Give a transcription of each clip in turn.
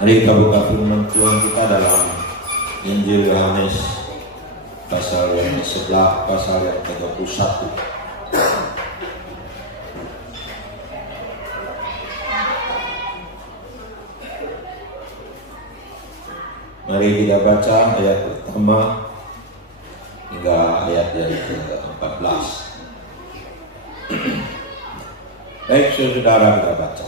Mari kita buka firman Tuhan kita dalam Injil Yohanes pasal yang ke-11, pasal yang ke-21. Mari kita baca ayat pertama hingga ayat yang ke-14. Baik, saudara, kita baca.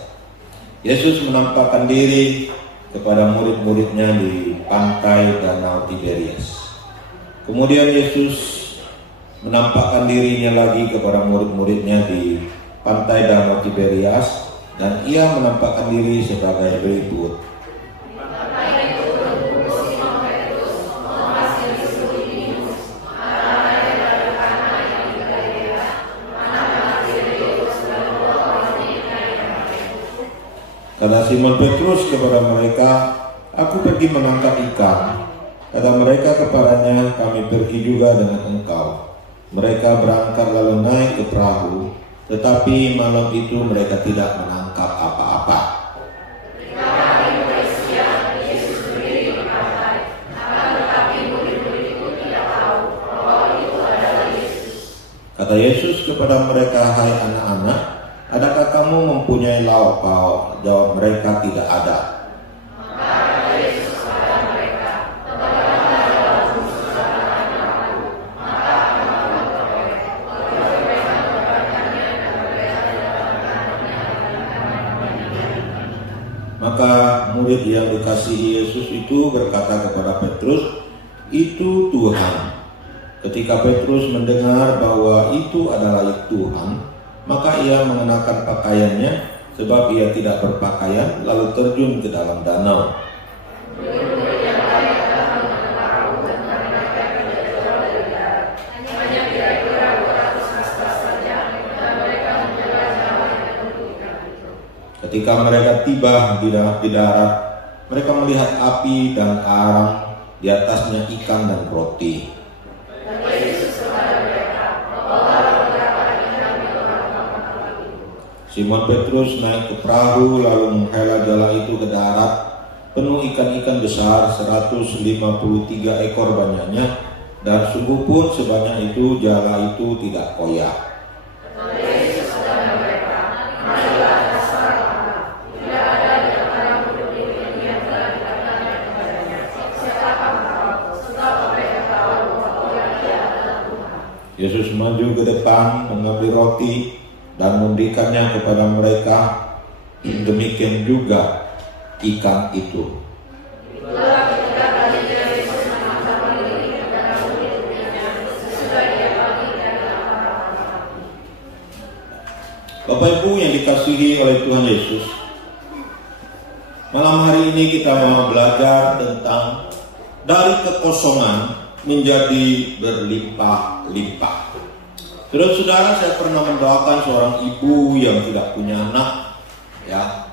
Yesus menampakkan diri kepada murid-muridnya di pantai Danau Tiberias. Kemudian Yesus menampakkan dirinya lagi kepada murid-muridnya di pantai Danau Tiberias, dan ia menampakkan diri sebagai berikut. Kata Simon Petrus kepada mereka, "Aku pergi menangkap ikan." Kata mereka kepadanya, "Kami pergi juga dengan engkau." Mereka berangkat lalu naik ke perahu, tetapi malam itu mereka tidak menangkap apa-apa. Kata Yesus kepada mereka, "Hai anak-anak, adakah kamu mempunyai lauk pauk?" Jawab mereka, "Tidak ada." Maka murid yang dikasihi Yesus itu berkata kepada Petrus, "Itu Tuhan." Ketika Petrus mendengar bahwa itu adalah Tuhan, maka ia mengenakan pakaiannya, sebab ia tidak berpakaian, lalu terjun ke dalam danau. Ketika mereka tiba di darat, mereka melihat api dan arang, di atasnya ikan dan roti. Simon Petrus naik ke perahu lalu menghela jala itu ke darat, penuh ikan-ikan besar, 153 ekor banyaknya, dan sungguh pun sebanyak itu jala itu tidak koyak. Yesus maju ke depan mengambil roti dan memberikannya kepada mereka. Demikian juga ikan itu. Bapak Ibu yang dikasihi oleh Tuhan Yesus, malam hari ini kita mau belajar tentang dari kekosongan menjadi berlimpah-limpah. Saudara-saudara, saya pernah mendoakan seorang ibu yang tidak punya anak, ya.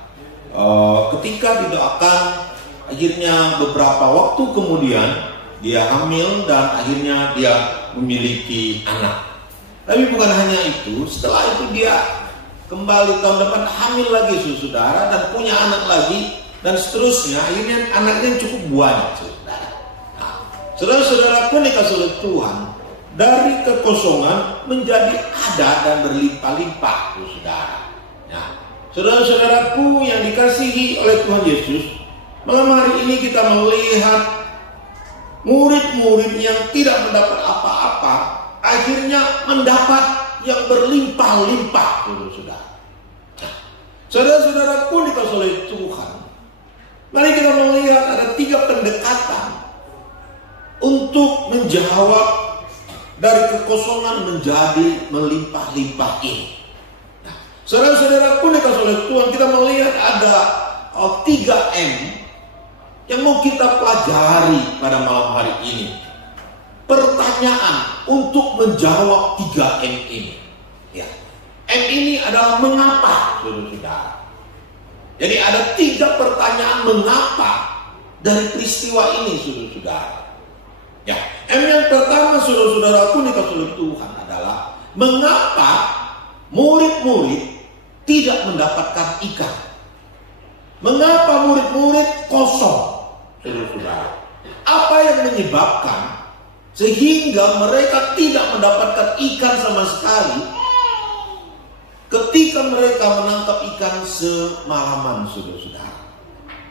Ketika didoakan, akhirnya beberapa waktu kemudian dia hamil dan akhirnya dia memiliki anak. Tapi bukan hanya itu, setelah itu dia kembali tahun depan hamil lagi, saudara, dan punya anak lagi, dan seterusnya. Akhirnya anaknya cukup banyak, saudara. Nah, saudara-saudara pun dikasih oleh Tuhan, dari kekosongan menjadi ada dan berlimpah-limpah, saudara. Nah, saudara-saudaraku yang dikasihi oleh Tuhan Yesus, malam hari ini kita melihat murid-murid yang tidak mendapat apa-apa, akhirnya mendapat yang berlimpah-limpah, saudara. Nah, saudara-saudaraku dikasihi oleh Tuhan, mari kita melihat ada 3 pendekatan untuk menjawab dari kekosongan menjadi melimpah-limpah ini. Nah, saudara-saudaraku dikasihi oleh Tuhan, kita melihat ada 3M yang mau kita pelajari pada malam hari ini. Pertanyaan untuk menjawab 3M ini. Ya. M ini adalah mengapa, saudara-saudara. Jadi ada 3 pertanyaan mengapa dari peristiwa ini, saudara-saudara. Ya, M yang pertama, saudara-saudaraku dikasihi oleh Tuhan, adalah mengapa murid-murid tidak mendapatkan ikan. Mengapa murid-murid kosong? Saudara-saudara, apa yang menyebabkan sehingga mereka tidak mendapatkan ikan sama sekali ketika mereka menangkap ikan semalaman, saudara-saudara?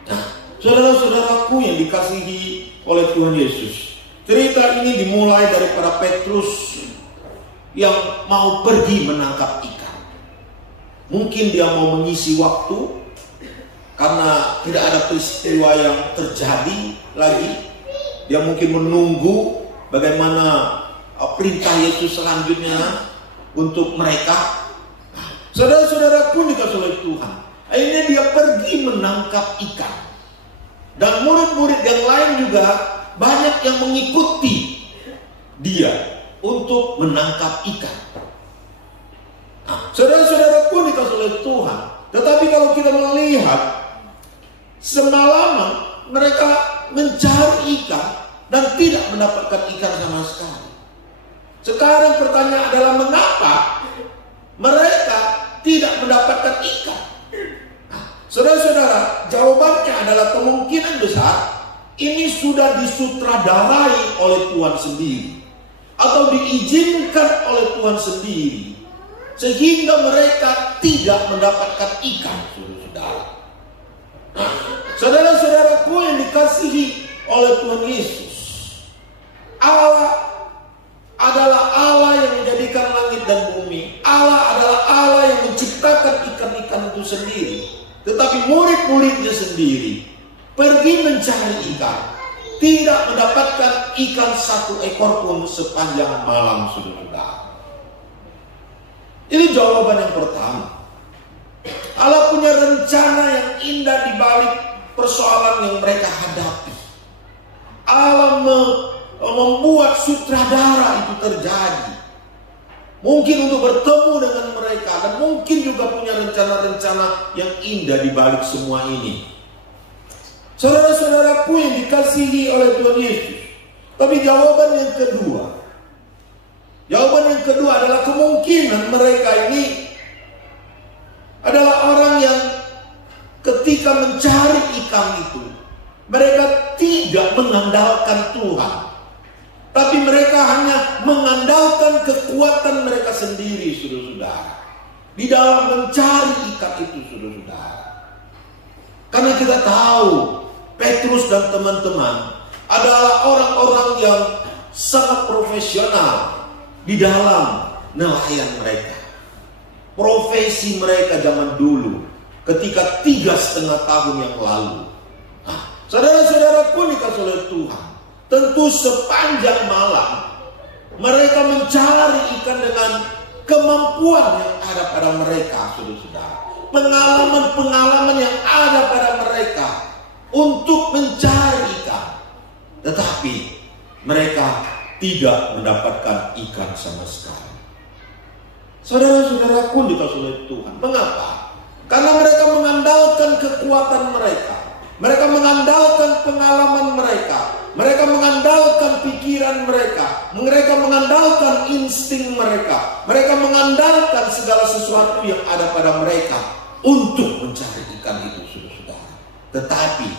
Nah, saudara-saudaraku yang dikasihi oleh Tuhan Yesus, cerita ini dimulai daripada Petrus yang mau pergi menangkap ikan. Mungkin dia mau mengisi waktu karena tidak ada peristiwa yang terjadi lagi. Dia mungkin menunggu bagaimana perintah Yesus selanjutnya untuk mereka. Saudara-saudaraku dikasihi oleh Tuhan, akhirnya dia pergi menangkap ikan. Dan murid-murid yang lain juga banyak yang mengikuti dia untuk menangkap ikan. Saudara-saudaraku dikasihi oleh Tuhan, tetapi kalau kita melihat semalaman mereka mencari ikan dan tidak mendapatkan ikan sama sekali. Sekarang pertanyaan adalah mengapa mereka tidak mendapatkan ikan? Saudara-saudara, jawabannya adalah kemungkinan besar ini sudah disutradarai oleh Tuhan sendiri atau diizinkan oleh Tuhan sendiri sehingga mereka tidak mendapatkan ikan, saudara-saudara. Saudara-saudaraku yang dikasihi oleh Tuhan Yesus, Allah adalah Allah yang menjadikan langit dan bumi. Allah adalah Allah yang menciptakan ikan-ikan itu sendiri. Tetapi murid-muridnya sendiri pergi mencari ikan, tidak mendapatkan ikan satu ekor pun sepanjang malam, saudara-saudara. Ini jawaban yang pertama. Allah punya rencana yang indah di balik persoalan yang mereka hadapi. Allah membuat sutradara itu terjadi. Mungkin untuk bertemu dengan mereka, dan mungkin juga punya rencana-rencana yang indah di balik semua ini. Saudara-saudaraku yang dikasihi oleh Tuhan Yesus. Tapi jawaban yang kedua adalah kemungkinan mereka ini adalah orang yang ketika mencari ikan itu, mereka tidak mengandalkan Tuhan, tapi mereka hanya mengandalkan kekuatan mereka sendiri, saudara-saudara, di dalam mencari ikan itu, saudara-saudara. Karena kita tahu Petrus dan teman-teman adalah orang-orang yang sangat profesional di dalam nelayan mereka. Profesi mereka zaman dulu ketika 3,5 tahun yang lalu. Saudara-saudaraku dikasihi oleh Tuhan, tentu sepanjang malam mereka mencari ikan dengan kemampuan yang ada pada mereka, saudara-saudara. Pengalaman-pengalaman yang ada pada mereka untuk mencari ikan. Tetapi mereka tidak mendapatkan ikan sama sekali. Saudara-saudaraku dikasihi oleh Tuhan. Mengapa? Karena mereka mengandalkan kekuatan mereka. Mereka mengandalkan pengalaman mereka. Mereka mengandalkan pikiran mereka. Mereka mengandalkan insting mereka. Mereka mengandalkan segala sesuatu yang ada pada mereka untuk mencari ikan itu, saudara-saudara. Tetapi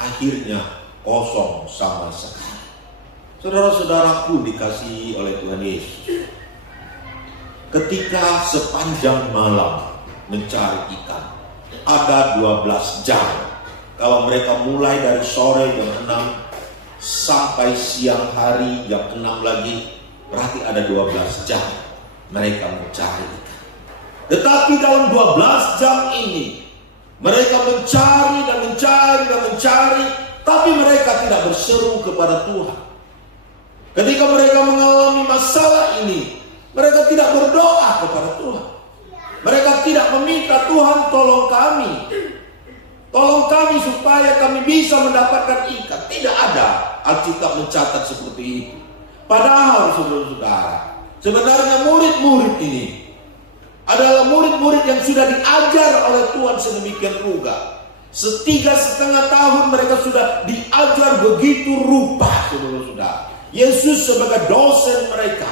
akhirnya kosong sama sekali. Saudara-saudaraku dikasihi oleh Tuhan Yesus. Ketika sepanjang malam mencari ikan, ada 12 jam. Kalau mereka mulai dari sore jam 6 sampai siang hari jam 6 lagi, berarti ada 12 jam mereka mencari ikan. Tetapi dalam 12 jam ini mereka mencari dan mencari dan mencari, tapi mereka tidak berseru kepada Tuhan. Ketika mereka mengalami masalah ini, mereka tidak berdoa kepada Tuhan. Mereka tidak meminta Tuhan, tolong kami. Tolong kami supaya kami bisa mendapatkan ikan. Tidak ada Alkitab mencatat seperti itu. Padahal saudara-saudara, sebenarnya murid-murid ini adalah murid-murid yang sudah diajar oleh Tuhan sedemikian rupa. 3,5 tahun mereka sudah diajar begitu rupa, saudara-saudara. Yesus sebagai dosen mereka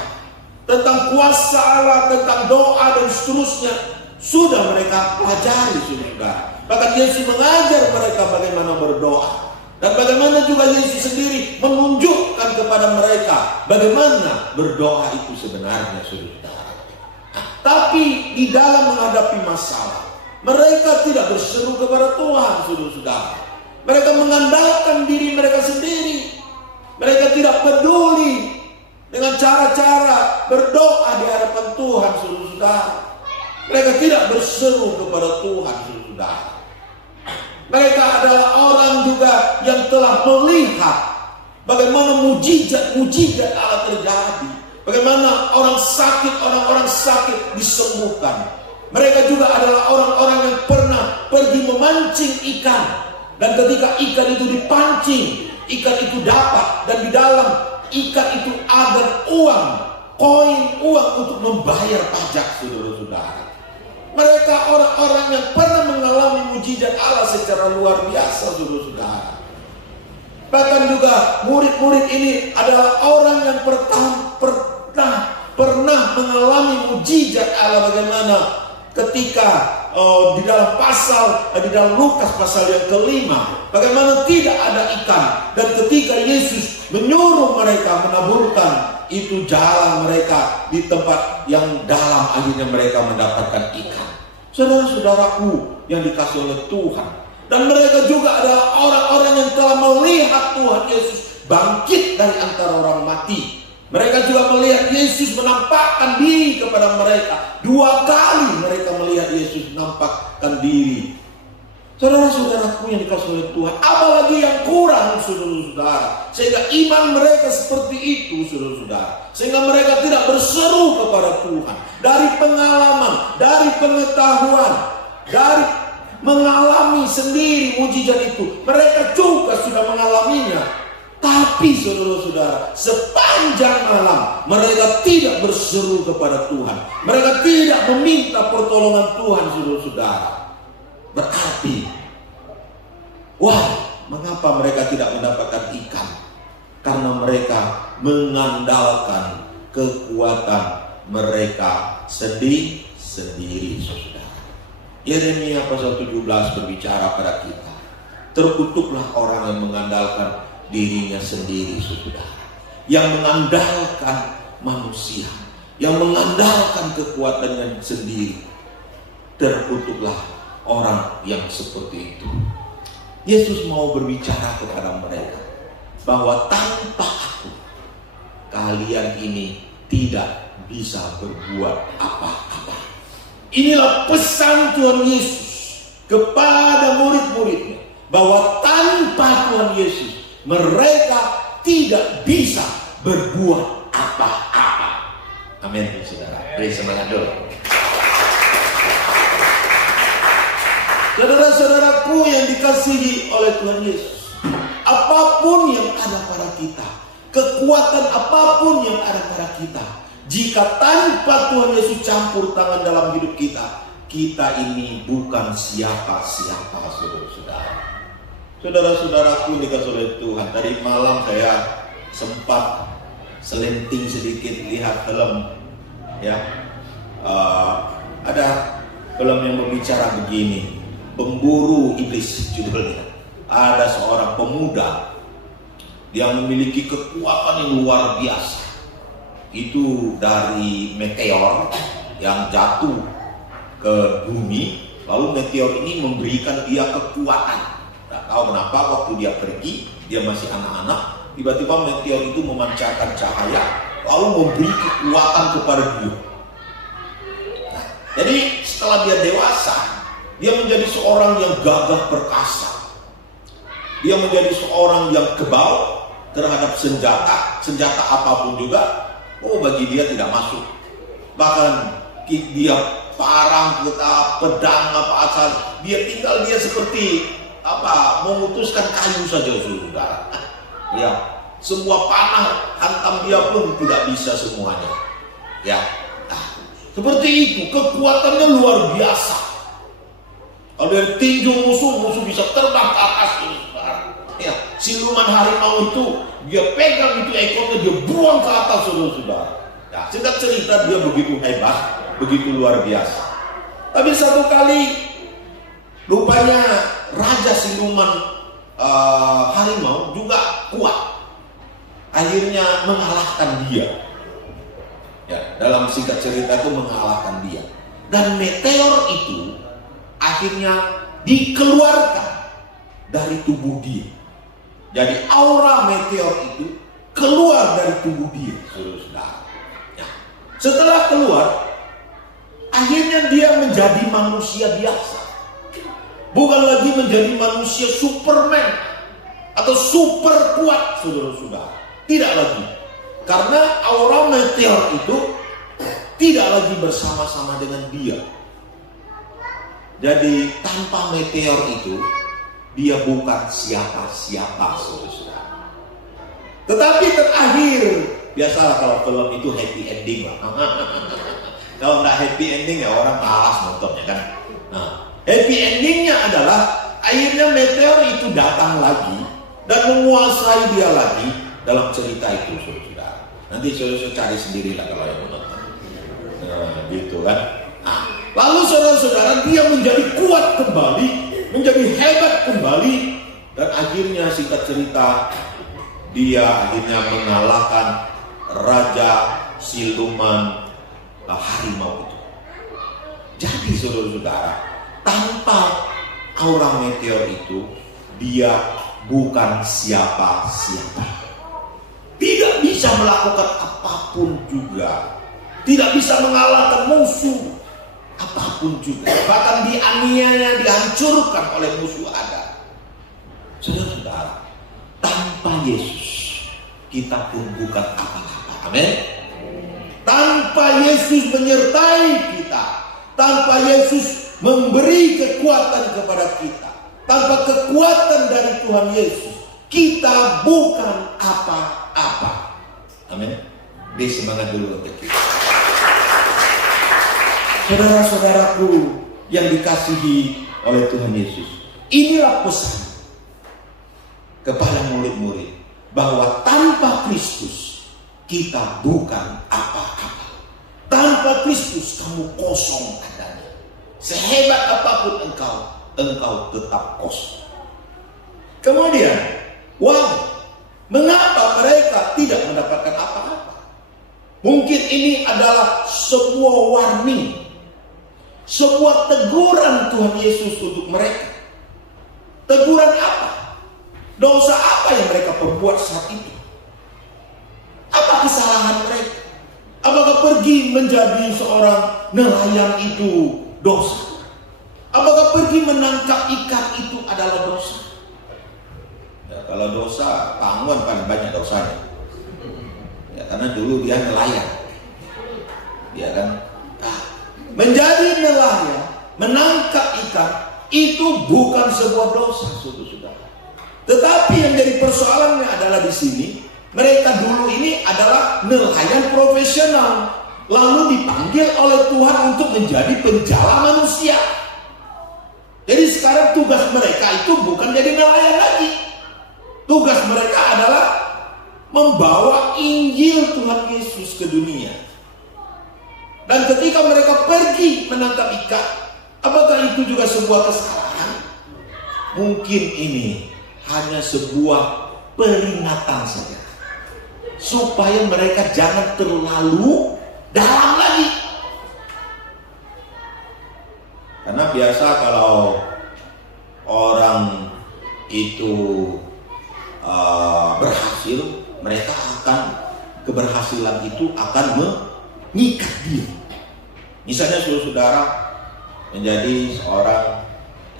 tentang kuasa Allah, tentang doa dan seterusnya sudah mereka pelajari, saudara. Bahkan Yesus mengajar mereka bagaimana berdoa. Dan bagaimana juga Yesus sendiri menunjukkan kepada mereka bagaimana berdoa itu sebenarnya, saudara. Tapi di dalam menghadapi masalah, mereka tidak berseru kepada Tuhan, saudara. Mereka mengandalkan diri mereka sendiri. Mereka tidak peduli dengan cara-cara berdoa di hadapan Tuhan, saudara. Mereka tidak berseru kepada Tuhan, saudara. Mereka adalah orang juga yang telah melihat bagaimana mujizat-mujizat Allah terjadi. Bagaimana orang-orang sakit disembuhkan. Mereka juga adalah orang-orang yang pernah pergi memancing ikan. Dan ketika ikan itu dipancing, ikan itu dapat. Dan di dalam ikan itu ada uang, koin uang untuk membayar pajak, saudara-saudara. Mereka orang-orang yang pernah mengalami mujizat Allah secara luar biasa, saudara-saudara. Bahkan juga murid-murid ini adalah orang yang pernah mengalami mujizat Allah. Bagaimana ketika di dalam Lukas pasal yang kelima, bagaimana tidak ada ikan, dan ketika Yesus menyuruh mereka menaburkan itu jalan mereka di tempat yang dalam, akhirnya mereka mendapatkan ikan. Saudara-saudaraku yang dikasihi oleh Tuhan, dan mereka juga adalah orang-orang yang telah melihat Tuhan Yesus bangkit dari antara orang mati. Mereka juga melihat Yesus menampakkan diri kepada mereka. 2 kali mereka melihat Yesus menampakkan diri. Saudara-saudaraku yang dikasihi oleh Tuhan, apalagi yang kurang, saudara-saudara, sehingga iman mereka seperti itu, saudara-saudara, sehingga mereka tidak berseru kepada Tuhan. Dari pengalaman, dari pengetahuan, dari mengalami sendiri mujizat itu, mereka juga sudah mengalaminya. Tapi saudara-saudara, sepanjang malam mereka tidak berseru kepada Tuhan. Mereka tidak meminta pertolongan Tuhan, saudara-saudara. Berarti, mengapa mereka tidak mendapatkan ikan? Karena mereka mengandalkan kekuatan mereka sendiri, saudara. Yeremia pasal 17 berbicara pada kita. Terkutuklah orang yang mengandalkan dirinya sendiri, saudara. Yang mengandalkan manusia, yang mengandalkan kekuatannya sendiri. Terkutuklah orang yang seperti itu. Yesus mau berbicara kepada mereka bahwa tanpa aku, kalian ini tidak bisa berbuat apa-apa. Inilah pesan Tuhan Yesus kepada murid-muridnya, bahwa tanpa Tuhan Yesus mereka tidak bisa berbuat apa-apa. Amin, saudara. Beri semangat dulu. Saudara-saudaraku yang dikasihi oleh Tuhan Yesus, apapun yang ada pada kita, kekuatan apapun yang ada pada kita, jika tanpa Tuhan Yesus campur tangan dalam hidup kita, kita ini bukan siapa-siapa, saudara-saudara. Saudara-saudaraku yang dikasihi oleh Tuhan, tadi malam saya sempat selenting sedikit lihat film, ya. Ada film yang berbicara begini, Pemburu Iblis judulnya. Ada seorang pemuda yang memiliki kekuatan yang luar biasa. Itu dari meteor yang jatuh ke bumi, lalu meteor ini memberikan dia kekuatan. Tidak tahu kenapa waktu dia pergi, dia masih anak-anak, tiba-tiba meteor itu memancarkan cahaya, lalu memberi kekuatan kepada dia. Jadi setelah dia dewasa, dia menjadi seorang yang gagah perkasa. Dia menjadi seorang yang kebal terhadap senjata apapun juga. Bagi dia tidak masuk. Bahkan dia parang, pedang apa asal, dia seperti memutuskan kayu saja, saudara. Ya, semua panah hantam dia pun tidak bisa semuanya. Ya, seperti itu, kekuatannya luar biasa. Kalau dia tinju musuh bisa terbang ke atas ini. Ya, siluman harimau itu dia pegang itu ekornya, dia buang ke atas, saudara-saudara. Ya, singkat cerita dia begitu hebat, begitu luar biasa. Tapi satu kali Rupanya raja siluman harimau juga kuat. Akhirnya mengalahkan dia. Ya, dalam singkat cerita itu mengalahkan dia. Dan meteor itu akhirnya dikeluarkan dari tubuh dia. Jadi aura meteor itu keluar dari tubuh dia, saudara. Ya. Setelah keluar, akhirnya dia menjadi manusia biasa. Bukan lagi menjadi manusia Superman atau super kuat, saudara-saudara. Tidak lagi. Karena aura meteor itu tidak lagi bersama-sama dengan dia. Jadi tanpa meteor itu, dia bukan siapa-siapa, saudara-saudara. Tetapi terakhir, biasalah kalau film itu happy ending lah. Kalau nggak happy ending ya orang malas nontonnya kan. Nah, happy endingnya adalah akhirnya meteor itu datang lagi dan menguasai dia lagi dalam cerita itu, saudara. Nanti saudara cari sendiri lah kalau yang mau nonton. Nah, gitu kan. Nah, lalu saudara-saudara dia menjadi kuat kembali, menjadi hebat kembali, dan akhirnya singkat cerita dia akhirnya mengalahkan raja siluman harimau itu. Jadi saudara-saudara, tanpa aura meteor itu dia bukan siapa-siapa. Tidak bisa melakukan apapun juga. Tidak bisa mengalahkan musuh apapun juga. Bahkan dianiaya, dihancurkan oleh musuh ada. Saudara-saudara, tanpa Yesus kita pun bukan apa-apa. Amin. Tanpa Yesus menyertai kita, tanpa Yesus memberi kekuatan kepada kita, tanpa kekuatan dari Tuhan Yesus, kita bukan apa-apa. Amin. Beri semangat dulu untuk kita. Saudara-saudaraku yang dikasihi oleh Tuhan Yesus, inilah pesan kepada murid-murid bahwa tanpa Kristus kita bukan apa-apa. Tanpa Kristus kamu kosong adanya. Sehebat apapun engkau tetap kosong. Kemudian, mengapa mereka tidak mendapatkan apa-apa? Mungkin ini adalah sebuah warning, sebuah teguran Tuhan Yesus untuk mereka. Teguran apa? Dosa apa yang mereka perbuat saat itu? Apa kesalahan mereka? Apakah pergi menjadi seorang nelayan itu dosa? Apakah pergi menangkap ikan itu adalah dosa? Ya, kalau dosa, Pak Angwan paling banyak dosanya. Ya, karena dulu dia nelayan. Dia kan menjadi nelayan, menangkap ikan itu bukan sebuah dosa, saudara-saudara. Tetapi yang jadi persoalannya adalah di sini, mereka dulu ini adalah nelayan profesional, lalu dipanggil oleh Tuhan untuk menjadi penjala manusia. Jadi sekarang tugas mereka itu bukan jadi nelayan lagi. Tugas mereka adalah membawa Injil Tuhan Yesus ke dunia. Dan ketika mereka pergi menangkap ikan, apakah itu juga sebuah kesalahan? Mungkin ini hanya sebuah peringatan saja, supaya mereka jangan terlalu dalam lagi. Karena biasa kalau orang itu berhasil, mereka akan, keberhasilan itu akan mengikat dia. Misalnya saudara menjadi seorang,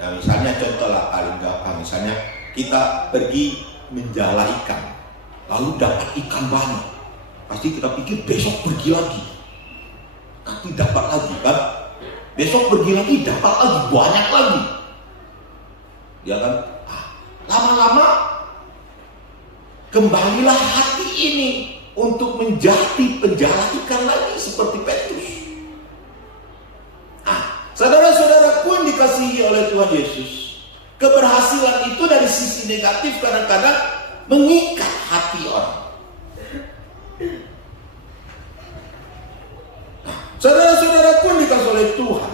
ya misalnya contoh lah paling gampang, misalnya kita pergi menjala ikan, lalu dapat ikan banyak, pasti kita pikir besok pergi lagi, nanti dapat lagi kan, besok pergi lagi dapat lagi, banyak lagi, ya kan? Lama-lama kembalilah hati ini untuk menjadi penjala ikan lagi seperti Petrus. Saudara-saudaraku yang dikasihi oleh Tuhan Yesus, keberhasilan itu dari sisi negatif kadang-kadang mengikat hati orang. Saudara-saudaraku yang dikasihi oleh Tuhan,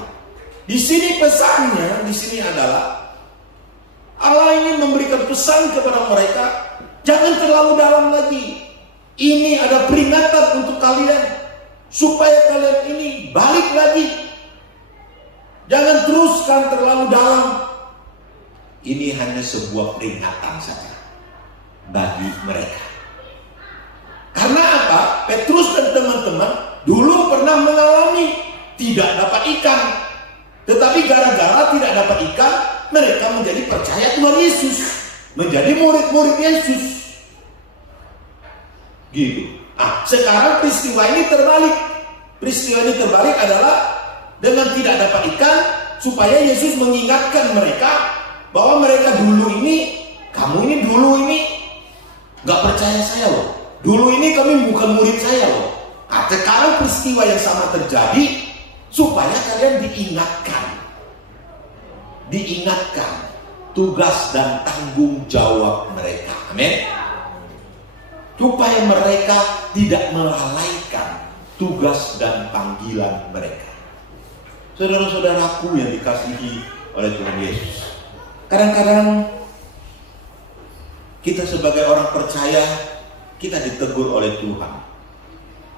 Di sini pesannya, di sini adalah Allah ingin memberikan pesan kepada mereka, jangan terlalu dalam lagi. Ini ada peringatan untuk kalian, supaya kalian ini balik lagi. Jangan teruskan terlalu dalam. Ini hanya sebuah peringatan saja bagi mereka. Karena apa? Petrus dan teman-teman dulu pernah mengalami tidak dapat ikan. Tetapi gara-gara tidak dapat ikan, mereka menjadi percaya Tuhan Yesus, menjadi murid-murid Yesus. Gitu. Sekarang peristiwa ini terbalik. Peristiwa ini terbalik adalah dengan tidak dapat ikan, supaya Yesus mengingatkan mereka bahwa mereka dulu ini, kamu ini dulu ini gak percaya saya loh. Dulu ini kami bukan murid saya loh. Sekarang peristiwa yang sama terjadi, supaya kalian diingatkan tugas dan tanggung jawab mereka. Amin. Supaya mereka tidak melalaikan tugas dan panggilan mereka. Saudara-saudaraku yang dikasihi oleh Tuhan Yesus, kadang-kadang kita sebagai orang percaya, kita ditegur oleh Tuhan.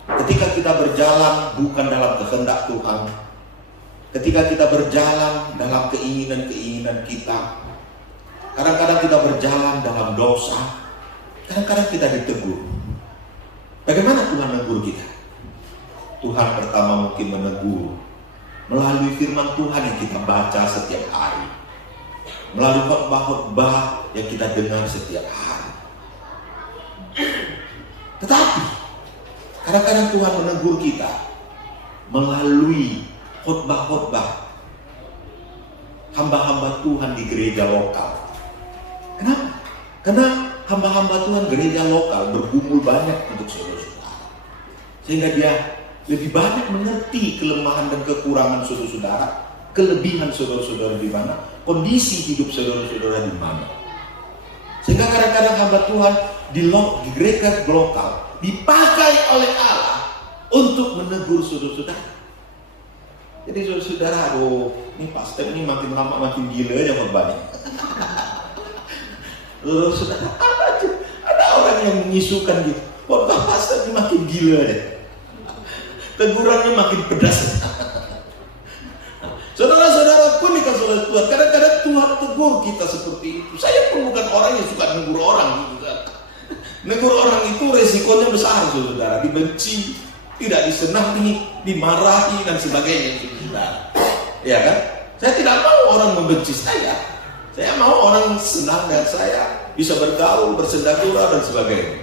Ketika kita berjalan bukan dalam kehendak Tuhan, ketika kita berjalan dalam keinginan-keinginan kita, kadang-kadang kita berjalan dalam dosa, kadang-kadang kita ditegur. Bagaimana Tuhan menegur kita? Tuhan pertama mungkin menegur melalui firman Tuhan yang kita baca setiap hari, melalui khotbah-khotbah yang kita dengar setiap hari. Tetapi kadang-kadang Tuhan menegur kita melalui khotbah-khotbah hamba-hamba Tuhan di gereja lokal. Kenapa? Karena hamba-hamba Tuhan gereja lokal bergumul banyak untuk saudara-saudara, sehingga dia lebih banyak mengerti kelemahan dan kekurangan saudara-saudara, kelebihan saudara-saudara di mana, kondisi hidup saudara-saudara di mana. Sehingga kadang-kadang hamba Tuhan di gereja lokal dipakai oleh Allah untuk menegur saudara-saudara. Jadi saudara-saudara, ini pastor ini makin lama makin gila aja khotbahnya. Saudara, ada orang yang menyisukan gitu, khotbah pastor ini makin gila deh, tegurannya makin pedas. Saudara-saudara pun dikasih oleh Tuhan, kadang-kadang Tuhan tegur kita seperti itu. Saya pun bukan orang yang suka negur orang gitu kan. Negur orang itu resikonya besar, saudara. Dibenci, tidak disenangi, dimarahi dan sebagainya, saudara. Ya kan? Saya tidak mau orang membenci saya. Saya mau orang senang dengan saya, bisa bergaul, bersendakura dan sebagainya.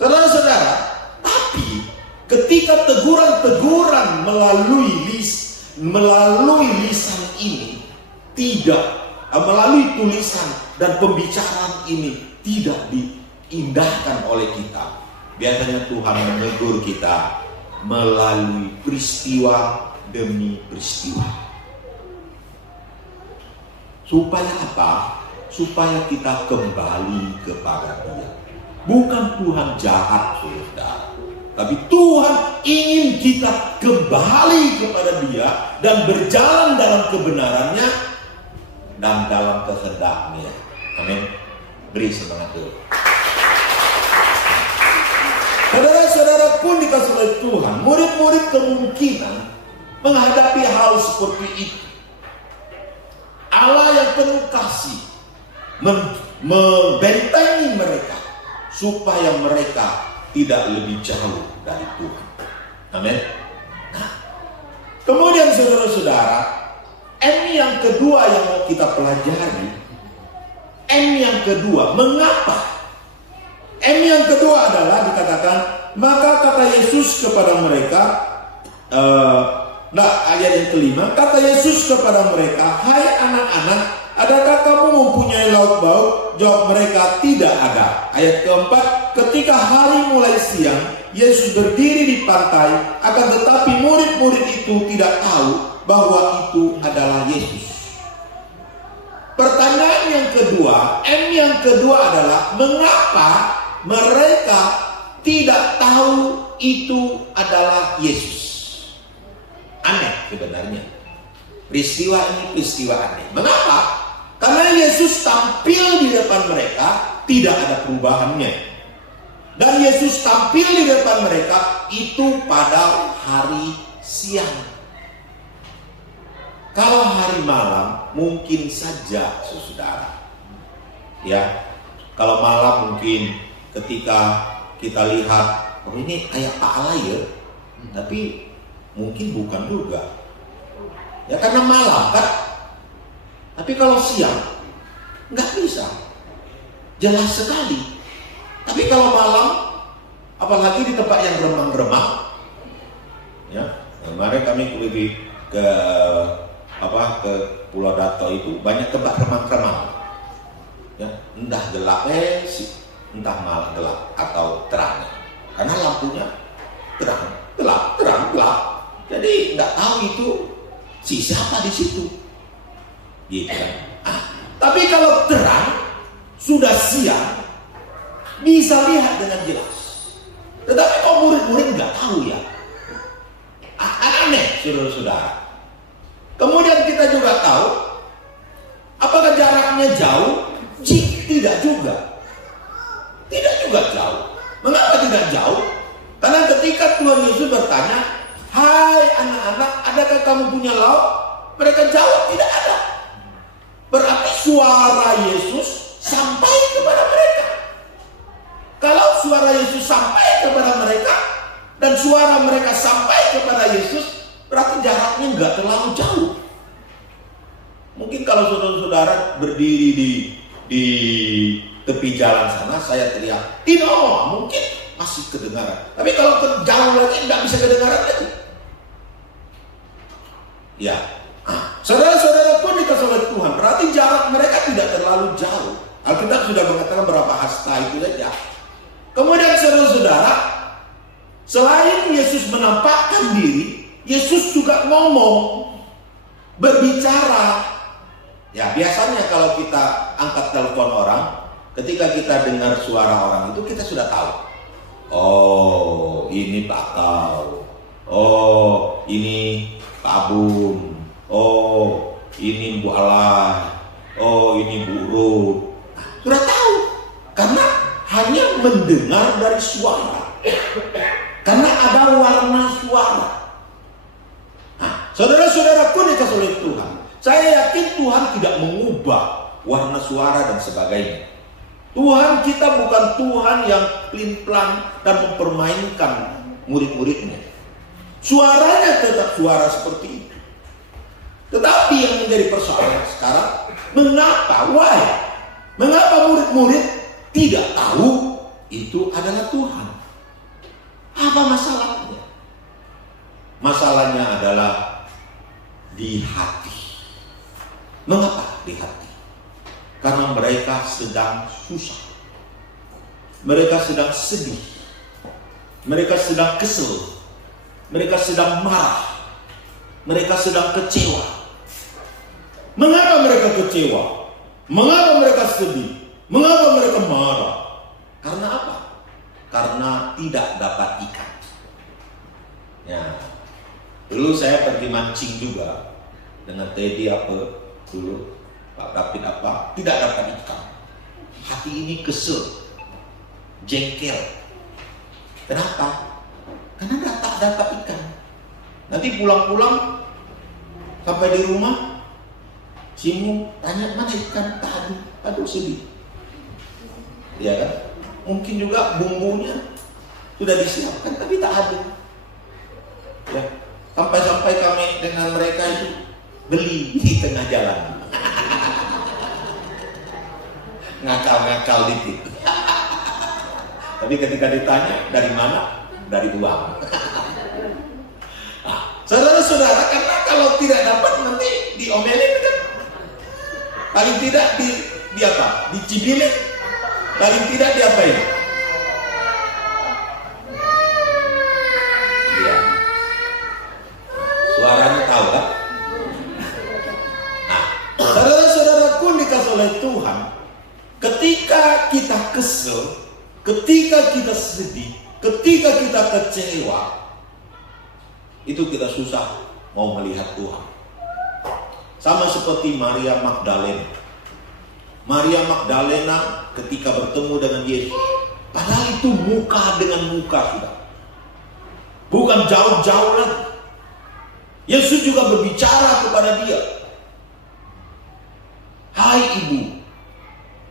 Saudara-saudara, tapi ketika teguran-teguran melalui lisan ini melalui tulisan dan pembicaraan ini tidak diindahkan oleh kita, biasanya Tuhan menegur kita melalui peristiwa demi peristiwa. Supaya apa? Supaya kita kembali kepada Dia. Bukan Tuhan jahat, saudara, tapi Tuhan ingin kita kembali kepada Dia dan berjalan dalam kebenarannya dan dalam kehendak-Nya. Amin. Beri semangat dulu. Saudara-saudara pun dikasih oleh Tuhan, murid-murid kemungkinan menghadapi hal seperti itu. Allah yang penuh kasih membentengi mereka supaya mereka tidak lebih jauh dari Tuhan. Amin. Nah, kemudian saudara-saudara, M yang kedua yang mau kita pelajari, M yang kedua, mengapa? M yang kedua adalah dikatakan, maka kata Yesus kepada mereka, ayat yang kelima, kata Yesus kepada mereka, hai anak-anak, adakah kamu mempunyai lauk pauk? Jawab mereka, tidak ada. Ayat keempat, ketika hari mulai siang, Yesus berdiri di pantai, akan tetapi murid-murid itu tidak tahu bahwa itu adalah Yesus. Pertanyaan yang kedua, M yang kedua adalah, mengapa mereka tidak tahu itu adalah Yesus? Aneh sebenarnya. Peristiwa ini peristiwa aneh. Mengapa? Karena Yesus tampil di depan mereka, tidak ada perubahannya. Dan Yesus tampil di depan mereka itu pada hari siang. Kalau hari malam mungkin saja, saudara. Ya, kalau malam mungkin ketika kita lihat, oh ini kayak pahala ya, tapi mungkin bukan juga. Ya karena malam kan. Tapi kalau siang nggak bisa, jelas sekali. Tapi kalau malam, apalagi di tempat yang remang-remang, ya kemarin kami pergi ke Pulau Dato itu banyak tempat remang-remang. Ya, entah gelap entah malam gelap atau terang. Karena lampunya terang, gelap. Jadi nggak tahu itu si siapa di situ. Gitu. Tapi kalau terang sudah siang bisa lihat dengan jelas. Tetapi kalau murid-murid nggak tahu ya. Aneh, saudara-saudara. Kemudian kita juga tahu apakah jaraknya jauh? Tidak juga. Tidak juga jauh. Mengapa tidak jauh? Karena ketika Tuhan Yesus bertanya, "Hai anak-anak, adakah kamu punya lauk?" Mereka jawab, "Tidak ada." Berarti suara Yesus sampai kepada mereka. Kalau suara Yesus sampai kepada mereka dan suara mereka sampai kepada Yesus, berarti jaraknya nggak terlalu jauh. Mungkin kalau saudara-saudara berdiri di tepi jalan sana, saya teriak, "Tino!" mungkin masih kedengaran. Tapi kalau jauh lagi nggak bisa kedengaran lagi. Ya, saudara-saudara pun dikasih oleh Tuhan. Berarti jarak mereka tidak terlalu jauh. Alkitab sudah mengatakan berapa hasta itu saja. Kemudian saudara-saudara, selain Yesus menampakkan diri, Yesus juga ngomong, berbicara. Ya biasanya kalau kita angkat telepon orang, ketika kita dengar suara orang itu kita sudah tahu. Oh ini Pak Kau. Oh ini Pak Abun. Oh ini Bu Alay. Oh ini Bu Ruth. Sudah tahu. Karena hanya mendengar dari suara. Karena ada warna suara. Nah, saudara-saudaraku dikasih oleh Tuhan. Saya yakin Tuhan tidak mengubah warna suara dan sebagainya. Tuhan kita bukan Tuhan yang pelin-pelan dan mempermainkan murid-muridnya. Suaranya tetap suara seperti itu. Tetapi yang menjadi persoalan sekarang, mengapa murid-murid tidak tahu itu adalah Tuhan? Apa masalahnya? Masalahnya adalah di hati. Mengapa di hati? Karena mereka sedang susah. Mereka sedang sedih. Mereka sedang kesel. Mereka sedang marah. Mereka sedang kecewa. Mengapa mereka kecewa? Mengapa mereka sedih? Mengapa mereka marah? Karena apa? Karena tidak dapat ikan. Ya. Dulu saya pergi mancing juga dengan Teddy dulu Pak David tidak dapat ikan. Hati ini kesel, jengkel. Kenapa? Karena tak dapat ikan. Nanti pulang-pulang sampai di rumah, Cimu tanya mana ikan? Aduh sedih. Ya kan? Mungkin juga bumbunya sudah disiapkan tapi tak ada. Ya, sampai-sampai kami dengan mereka itu beli di tengah jalan. Ngakal-ngakal dikit. Tapi ketika ditanya dari mana? Dari uang. Nah, saudara-saudara, karena kalau tidak dapat nanti diomelin kan? Paling tidak di apa? Dicibilin. Paling tidak diapain? Ya. Suaranya tahu kan? Nah, saudara-saudaraku dikasih oleh Tuhan, ketika kita kesel, ketika kita sedih, ketika kita kecewa, itu kita susah mau melihat Tuhan. Sama seperti Maria Magdalena. Maria Magdalena ketika bertemu dengan Yesus, padahal itu muka dengan muka sudah. Bukan jauh-jauh lagi. Yesus juga berbicara kepada dia. Hai ibu.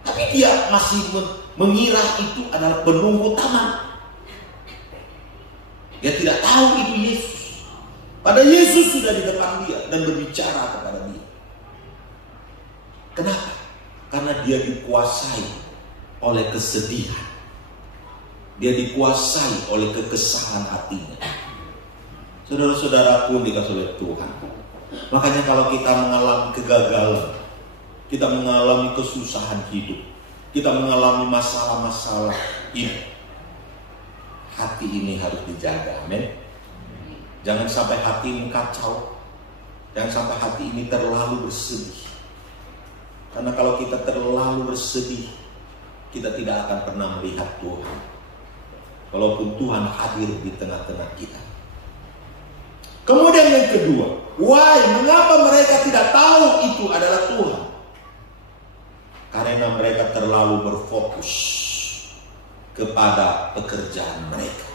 Tapi dia masih mengira itu adalah penunggu taman. Dia tidak tahu itu Yesus. Padahal Yesus sudah di depan dia dan berbicara kepada dia. Kenapa? Karena dia dikuasai oleh kesedihan. Dia dikuasai oleh kekesalan hatinya. Saudara-saudara pun dikasih oleh Tuhan. Makanya kalau kita mengalami kegagalan, kita mengalami kesusahan hidup, kita mengalami masalah-masalah hidup, hati ini harus dijaga. Amin. Jangan sampai hati ini kacau. Jangan sampai hati ini terlalu bersedih. Karena kalau kita terlalu bersedih, kita tidak akan pernah melihat Tuhan. Walaupun Tuhan hadir di tengah-tengah kita. Kemudian yang kedua, mengapa mereka tidak tahu itu adalah Tuhan? Karena mereka terlalu berfokus kepada pekerjaan mereka.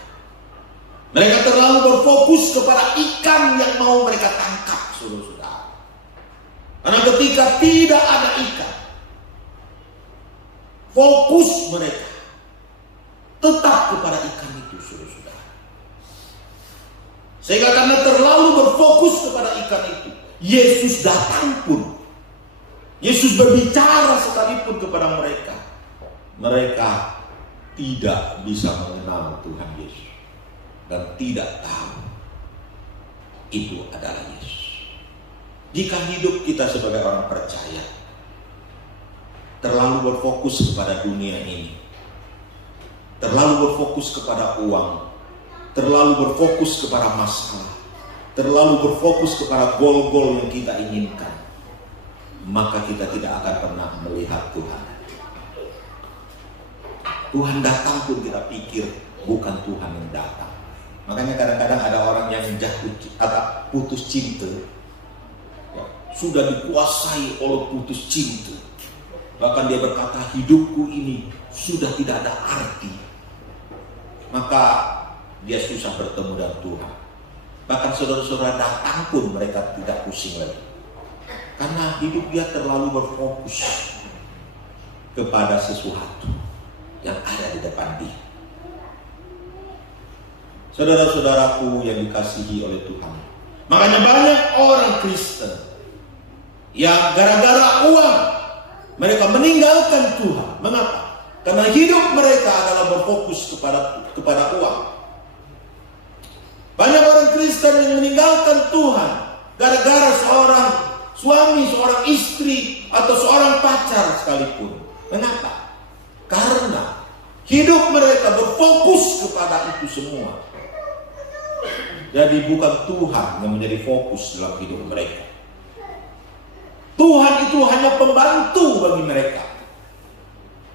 Mereka terlalu berfokus kepada ikan yang mau mereka tangkap, saudara-saudara. Karena ketika tidak ada ikan, fokus mereka tetap kepada ikan itu, saudara-saudara. Sehingga karena terlalu berfokus kepada ikan itu, Yesus datang pun, Yesus berbicara sekalipun kepada mereka, mereka tidak bisa mengenal Tuhan Yesus. Dan tidak tahu itu adalah Yesus. Jika hidup kita sebagai orang percaya terlalu berfokus kepada dunia ini, terlalu berfokus kepada uang, terlalu berfokus kepada masalah, terlalu berfokus kepada gol-gol yang kita inginkan, maka kita tidak akan pernah melihat Tuhan. Tuhan datang pun kita pikir bukan Tuhan yang datang. Makanya kadang-kadang ada orang yang jatuh atau putus cinta, ya, sudah dikuasai oleh putus cinta. Bahkan dia berkata, hidupku ini sudah tidak ada arti. Maka dia susah bertemu dengan Tuhan. Bahkan saudara-saudara datang pun mereka tidak pusing lagi. Karena hidup dia terlalu berfokus kepada sesuatu yang ada di depan dia. Saudara-saudaraku yang dikasihi oleh Tuhan. Makanya banyak orang Kristen yang gara-gara uang mereka meninggalkan Tuhan. Mengapa? Karena hidup mereka adalah berfokus kepada uang. Banyak orang Kristen yang meninggalkan Tuhan gara-gara seorang suami, seorang istri, atau seorang pacar sekalipun. Mengapa? Karena hidup mereka berfokus kepada itu semua. Jadi bukan Tuhan yang menjadi fokus dalam hidup mereka. Tuhan itu hanya pembantu bagi mereka.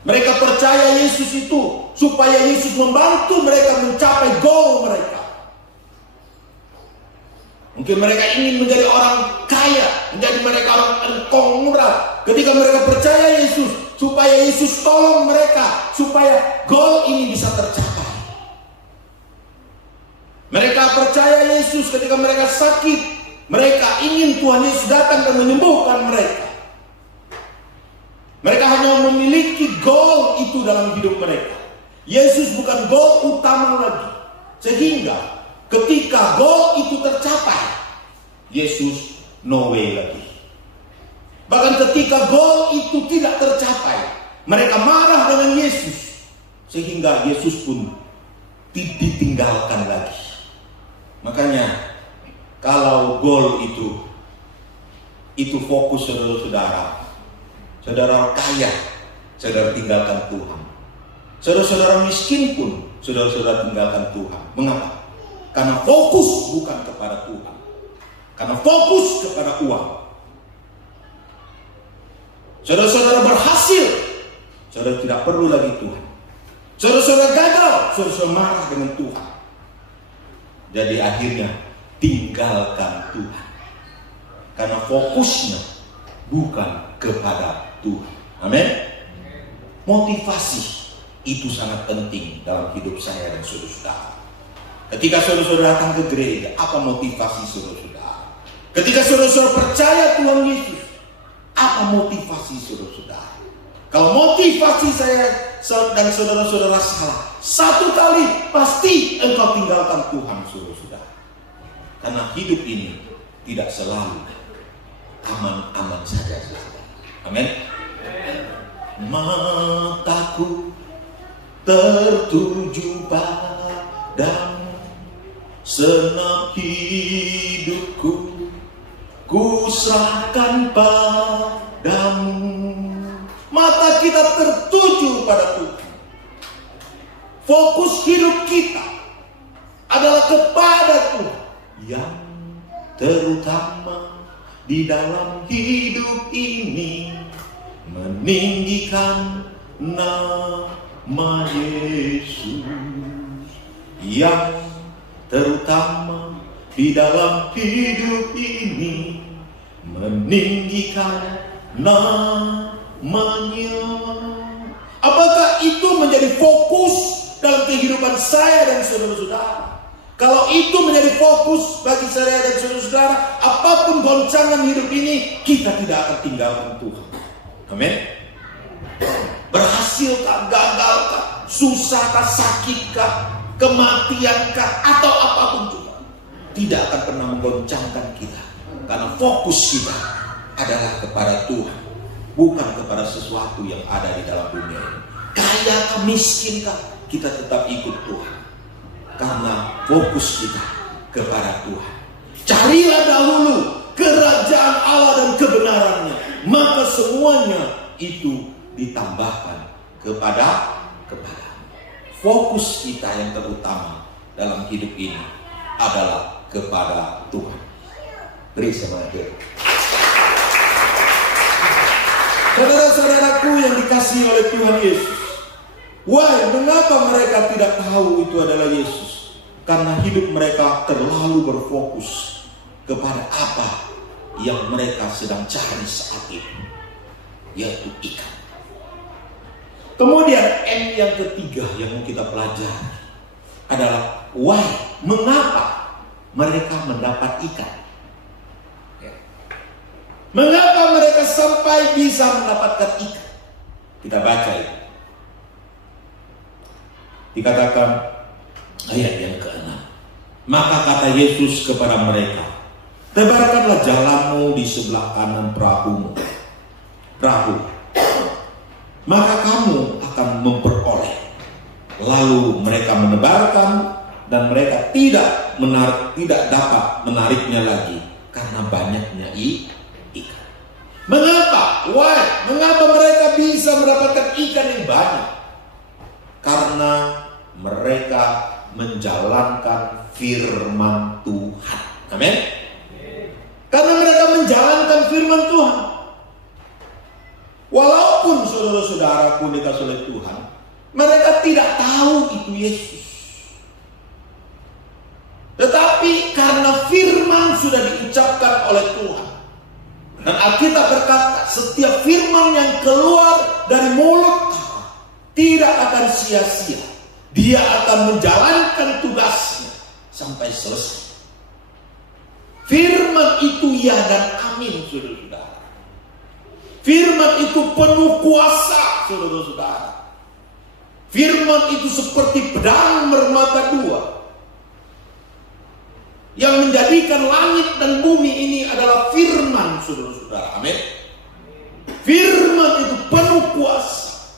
Mereka percaya Yesus itu supaya Yesus membantu mereka mencapai goal mereka. Mungkin mereka ingin menjadi orang kaya, menjadi mereka orang konglomerat. Ketika mereka percaya Yesus, supaya Yesus tolong mereka, supaya goal ini bisa tercapai. Mereka percaya Yesus ketika mereka sakit. Mereka ingin Tuhan Yesus datang dan menyembuhkan mereka. Mereka hanya memiliki goal itu dalam hidup mereka. Yesus bukan goal utama lagi. Sehingga ketika goal itu tercapai, Yesus no way lagi. Bahkan ketika goal itu tidak tercapai, mereka marah dengan Yesus. Sehingga Yesus pun ditinggalkan lagi. Makanya kalau goal itu fokus saudara-saudara. Saudara kaya, saudara tinggalkan Tuhan. Saudara-saudara miskin pun, saudara-saudara tinggalkan Tuhan. Mengapa? Karena fokus bukan kepada Tuhan. Karena fokus kepada uang. Saudara-saudara berhasil, saudara tidak perlu lagi Tuhan. Saudara-saudara gagal, saudara marah dengan Tuhan. Jadi akhirnya tinggalkan Tuhan. Karena fokusnya bukan kepada Tuhan. Amin. Motivasi itu sangat penting dalam hidup saya dan saudara-saudara. Ketika saudara-saudara datang ke gereja, apa motivasi saudara-saudara? Ketika saudara-saudara percaya Tuhan Yesus, apa motivasi saudara-saudara? Kalau motivasi saya dan saudara-saudara salah, satu kali pasti engkau tinggalkan Tuhan, saudara-saudara. Karena hidup ini tidak selalu aman-aman saja, saudara. Amin. Mataku tertuju padamu, senang hidupku ku serahkan padamu. Mata kita tertuju pada Tuhan. Fokus hidup kita adalah kepada Tuhan. Yang terutama di dalam hidup ini, meninggikan nama Yesus. Yang terutama di dalam hidup ini, meninggikan namanya. Apakah itu menjadi fokus dalam kehidupan saya dan saudara-saudara? Kalau itu menjadi fokus bagi saya dan saudara-saudara, apapun goncangan hidup ini, kita tidak akan tinggalkan Tuhan. Amin. Berhasilkah, gagalkah, susahkah, sakitkah, kematiankah, atau apapun juga, tidak akan pernah menggoncangkan kita. Karena fokus kita adalah kepada Tuhan, bukan kepada sesuatu yang ada di dalam dunia ini. Kaya kah, miskin kah, kita tetap ikut Tuhan. Karena fokus kita kepada Tuhan. Carilah dahulu kerajaan Allah dan kebenarannya, maka semuanya itu ditambahkan kepada. Fokus kita yang terutama dalam hidup ini adalah kepada Tuhan. Beri semangat. Saudara-saudaraku yang dikasihi oleh Tuhan Yesus, mengapa mereka tidak tahu itu adalah Yesus? Karena hidup mereka terlalu berfokus kepada apa yang mereka sedang cari saat itu, yaitu ikan. Kemudian M yang ketiga yang mau kita pelajari adalah mengapa mereka mendapat ikan? Mengapa mereka sampai bisa mendapatkan ikan? Kita baca itu. Dikatakan ayat yang ke-6. Maka kata Yesus kepada mereka, tebarkanlah jalanmu di sebelah kanan perahu. Maka kamu akan memperoleh. Lalu mereka menebarkan dan mereka tidak dapat menariknya lagi karena banyaknya ikan. Mengapa? Mengapa mereka bisa mendapatkan ikan yang banyak? Karena mereka menjalankan firman Tuhan. Amin. Karena mereka menjalankan firman Tuhan. Walaupun saudara-saudaraku dikasih oleh Tuhan, mereka tidak tahu itu Yesus. Tetapi karena firman sudah diucapkan oleh Tuhan, dan Alkitab berkata, setiap firman yang keluar dari mulut Allah tidak akan sia-sia. Dia akan menjalankan tugasnya sampai selesai. Firman itu ya dan amin, saudara-saudara. Firman itu penuh kuasa, saudara-saudara. Firman itu seperti pedang bermata dua, yang menjadikan langit dan bumi ini adalah firman, saudara-saudara. Amin. Firman itu penuh kuasa.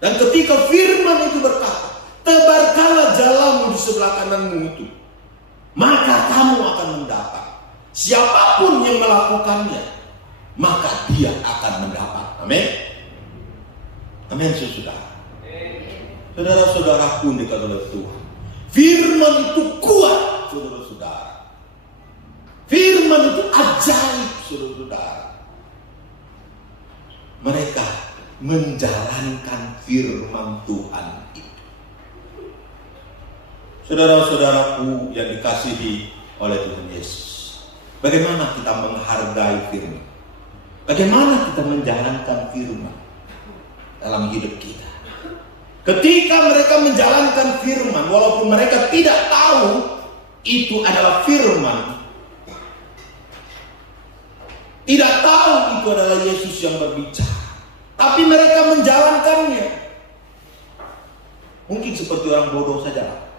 Dan ketika firman itu berkata, tebarkanlah jalanmu di sebelah kananmu itu, maka kamu akan mendapat. Siapapun yang melakukannya, maka dia akan mendapat. Amin. Amin, saudara. Saudara-saudaraku dikatakan oleh Tuhan, firman itu kuat, saudara-saudara. Firman itu ajaib, saudara-saudara. Mereka menjalankan firman Tuhan itu. Saudara-saudaraku yang dikasihi oleh Tuhan Yesus, bagaimana kita menghargai firman? Bagaimana kita menjalankan firman dalam hidup kita? Ketika mereka menjalankan firman, walaupun mereka tidak tahu itu adalah firman, tidak tahu itu adalah Yesus yang berbicara, tapi mereka menjalankannya. Mungkin seperti orang bodoh saja,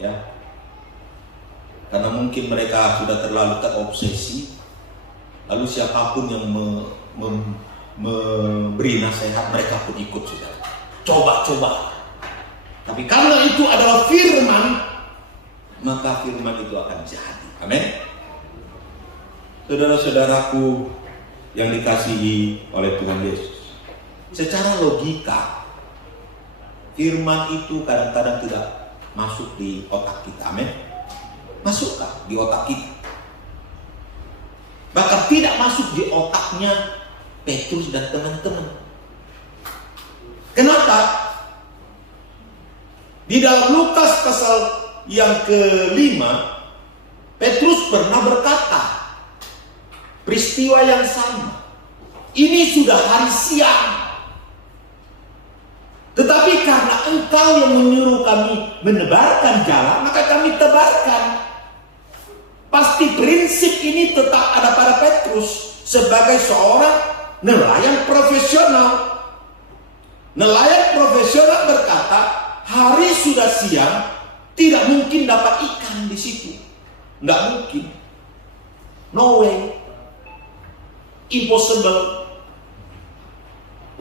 ya, karena mungkin mereka sudah terlalu terobsesi. Lalu siapapun yang memberi nasihat, mereka pun ikut sudah. Coba. Tapi karena itu adalah firman, maka firman itu akan jadi. Amin. Saudara-saudaraku yang dikasihi oleh Tuhan Yesus, secara logika firman itu kadang-kadang tidak masuk di otak kita. Amin. Masukkah di otak kita? Bahkan tidak masuk di otaknya Petrus dan teman-teman. Kenapa? Di dalam Lukas pasal yang ke-5, Petrus pernah berkata peristiwa yang sama. Ini sudah hari siang, tetapi karena engkau yang menyuruh kami menebarkan jala, maka kami tebarkan. Pasti prinsip ini tetap ada pada Petrus sebagai seorang nelayan profesional. Nelayan profesional berkata, hari sudah siang, tidak mungkin dapat ikan di situ. Nggak mungkin. No way. Impossible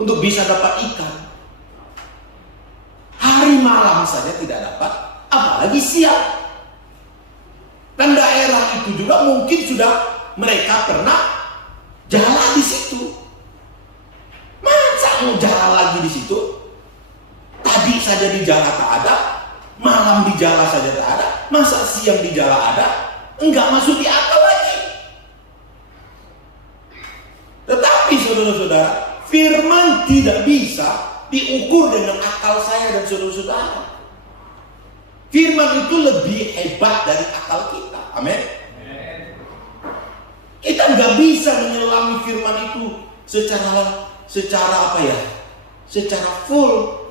untuk bisa dapat ikan. Hari malam saja tidak dapat, apalagi siang. Dan daerah itu juga mungkin sudah mereka pernah jala di situ. Masa mau jala lagi di situ? Tadi saja di jala tak ada, malam di jala saja tak ada, masa siang di jala ada? Enggak masuk di akal lagi. Tetapi saudara-saudara, firman tidak bisa diukur dengan akal saya dan saudara-saudara. Firman itu lebih hebat dari akal kita. Amin. Kita nggak bisa menyelami firman itu secara apa ya? Secara full.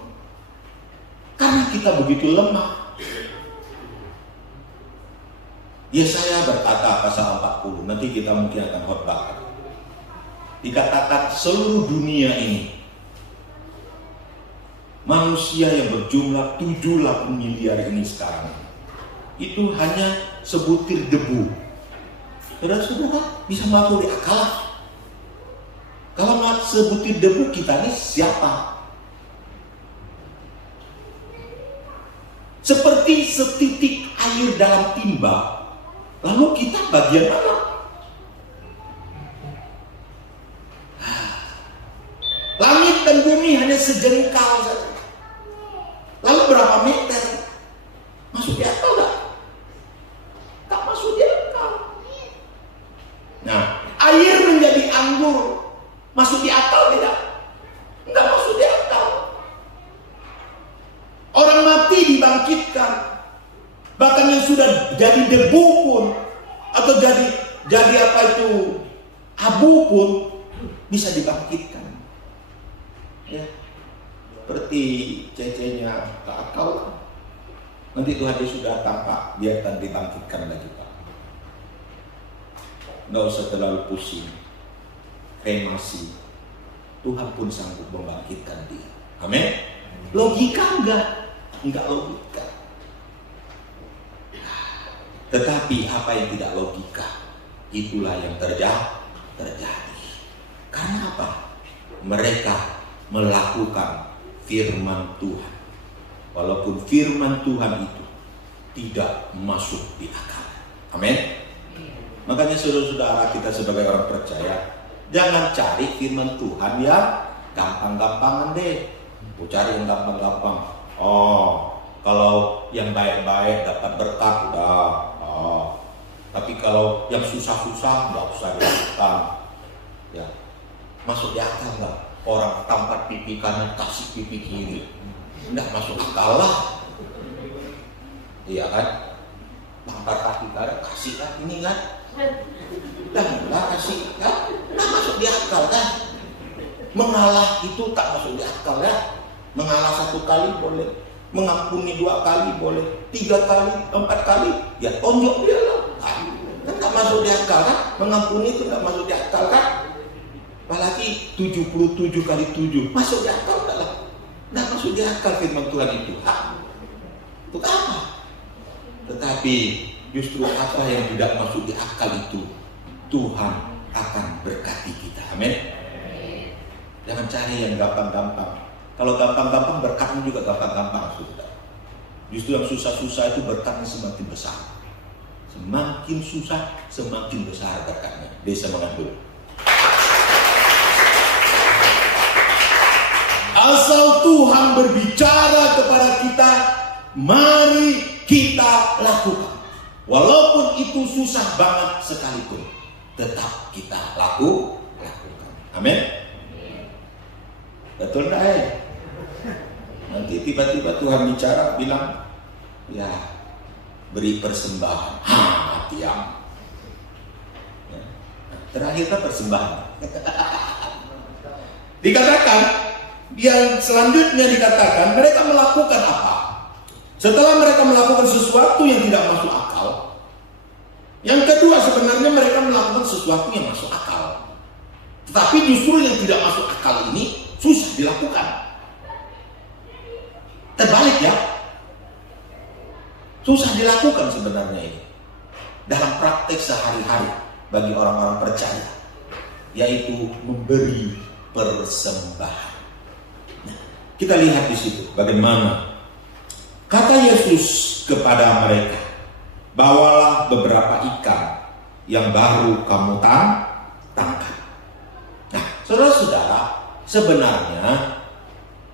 Karena kita begitu lemah. Yesaya berkata pasal 40, nanti kita mungkin akan khotbah. Dikatakan seluruh dunia ini manusia yang berjumlah 7,8 miliar ini sekarang itu hanya sebutir debu. Saudara-saudara bisa masuk di akal. Kalau sebutir debu, kita ini siapa? Seperti setitik air dalam timba. Lalu kita bagian mana? Langit dan bumi hanya sejengkal saja. Lalu berapa meter? Masuk di akal enggak? Tak masuk di akal. Nah, air menjadi anggur, masuk di akal tidak? Enggak masuk di akal. Orang mati dibangkitkan. Bahkan yang sudah jadi debu pun, atau jadi apa itu, abu pun bisa dibangkitkan. Ya. Seperti cecenya tak akal. Nanti Tuhan Yesus datang, Pak, biarkan dibangkitkan lagi, Pak. Nggak usah terlalu pusing. Kremasi, Tuhan pun sanggup membangkitkan dia. Amin. Logika enggak logika. Tetapi apa yang tidak logika, itulah yang terjadi. Karena apa? Mereka melakukan firman Tuhan, walaupun firman Tuhan itu tidak masuk di akal. Amin. Makanya saudara-saudara, kita sebagai orang percaya, jangan cari firman Tuhan yang gampang-gampangan deh. Cari yang gampang-gampang. Oh, kalau yang baik-baik dapat berkat udah. Oh, tapi kalau yang susah-susah nggak usah dilakukan. Ya, masuk di akal nggak? Orang tampar pipi kanan kasih pipi kiri, nggak masuk akal lah. Iya kan? Tampar kaki kanan kasih kan ini kan? Janganlah kasih, kan? Nggak masuk di akal kan? Mengalah itu tak masuk di akal ya. Mengalah 1 kali boleh, mengampuni 2 kali boleh, 3 kali, 4 kali, ya tonjok dia lah. Kan tak masuk di akal kan? Mengampuni itu tak masuk di akal kan? Apalagi 77 kali 7, masuk di akal tak lah? Nggak masuk di akal firman Tuhan itu. Untuk apa? Tetapi justru apa yang tidak masuk di akal itu Tuhan akan berkati kita. Amin. Jangan cari yang gampang-gampang. Kalau gampang-gampang berkatnya juga gampang-gampang, saudara. Justru yang susah-susah itu berkatnya semakin besar. Semakin susah, semakin besar berkatnya. Desa mengandung. Asal Tuhan berbicara kepada kita, mari kita lakukan. Walaupun itu susah banget sekalipun, tetap kita lakukan. Amin. Betul enggak? Nanti tiba-tiba Tuhan bicara, bilang, ya beri persembahan. Diam. Ya. Terakhirnya persembahan. Dikatakan, yang selanjutnya dikatakan, mereka melakukan apa? Setelah mereka melakukan sesuatu yang tidak masuk akal, yang kedua sebenarnya mereka melakukan sesuatu yang masuk akal. Tetapi justru yang tidak masuk akal ini susah dilakukan. Terbalik ya. Susah dilakukan sebenarnya ini. Dalam praktek sehari-hari bagi orang-orang percaya. Yaitu memberi persembahan. Nah, kita lihat di situ bagaimana kata Yesus kepada mereka, bawalah beberapa ikan yang baru kamu tangkap. Nah, saudara-saudara, sebenarnya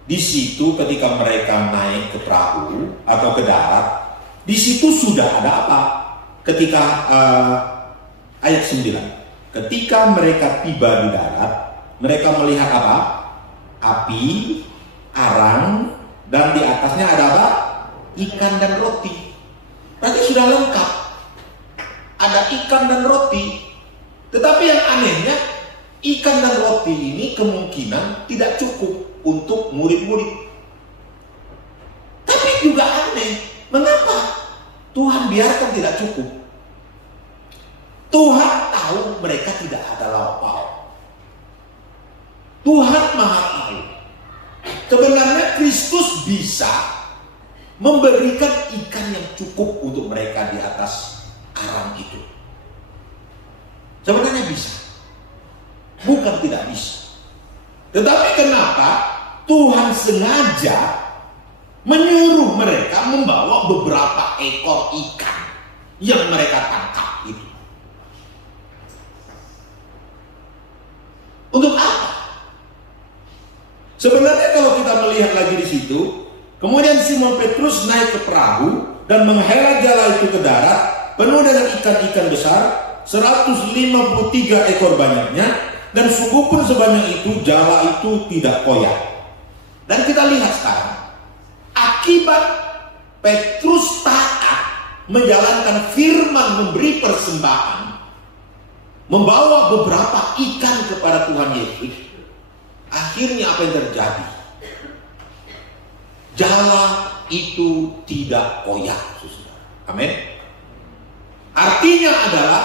di situ ketika mereka naik ke perahu atau ke darat, di situ sudah ada apa? Ketika ayat 9, ketika mereka tiba di darat, mereka melihat apa? Api, arang, dan di atasnya ada apa? Ikan dan roti. Berarti sudah lengkap. Ada ikan dan roti. Tetapi yang anehnya, ikan dan roti ini kemungkinan tidak cukup untuk murid-murid. Tapi juga aneh, mengapa Tuhan biarkan tidak cukup? Tuhan tahu mereka tidak ada lauk pauk. Tuhan Maha tahu. Sebenarnya Kristus bisa memberikan ikan yang cukup untuk mereka di atas arang itu. Sebenarnya bisa. Bukan tidak bisa. Tetapi kenapa Tuhan sengaja menyuruh mereka membawa beberapa ekor ikan yang mereka tangkap itu? Untuk apa? Sebenarnya kalau kita melihat lagi di situ, kemudian Simon Petrus naik ke perahu dan menghela jala itu ke darat, penuh dengan ikan-ikan besar, 153 ekor banyaknya, dan sungguh pun sebanyak itu jala itu tidak koyak. Dan kita lihat sekarang, akibat Petrus taat menjalankan firman memberi persembahan, membawa beberapa ikan kepada Tuhan Yesus, akhirnya apa yang terjadi? Jala itu tidak koyak, saudara. Amin. Artinya adalah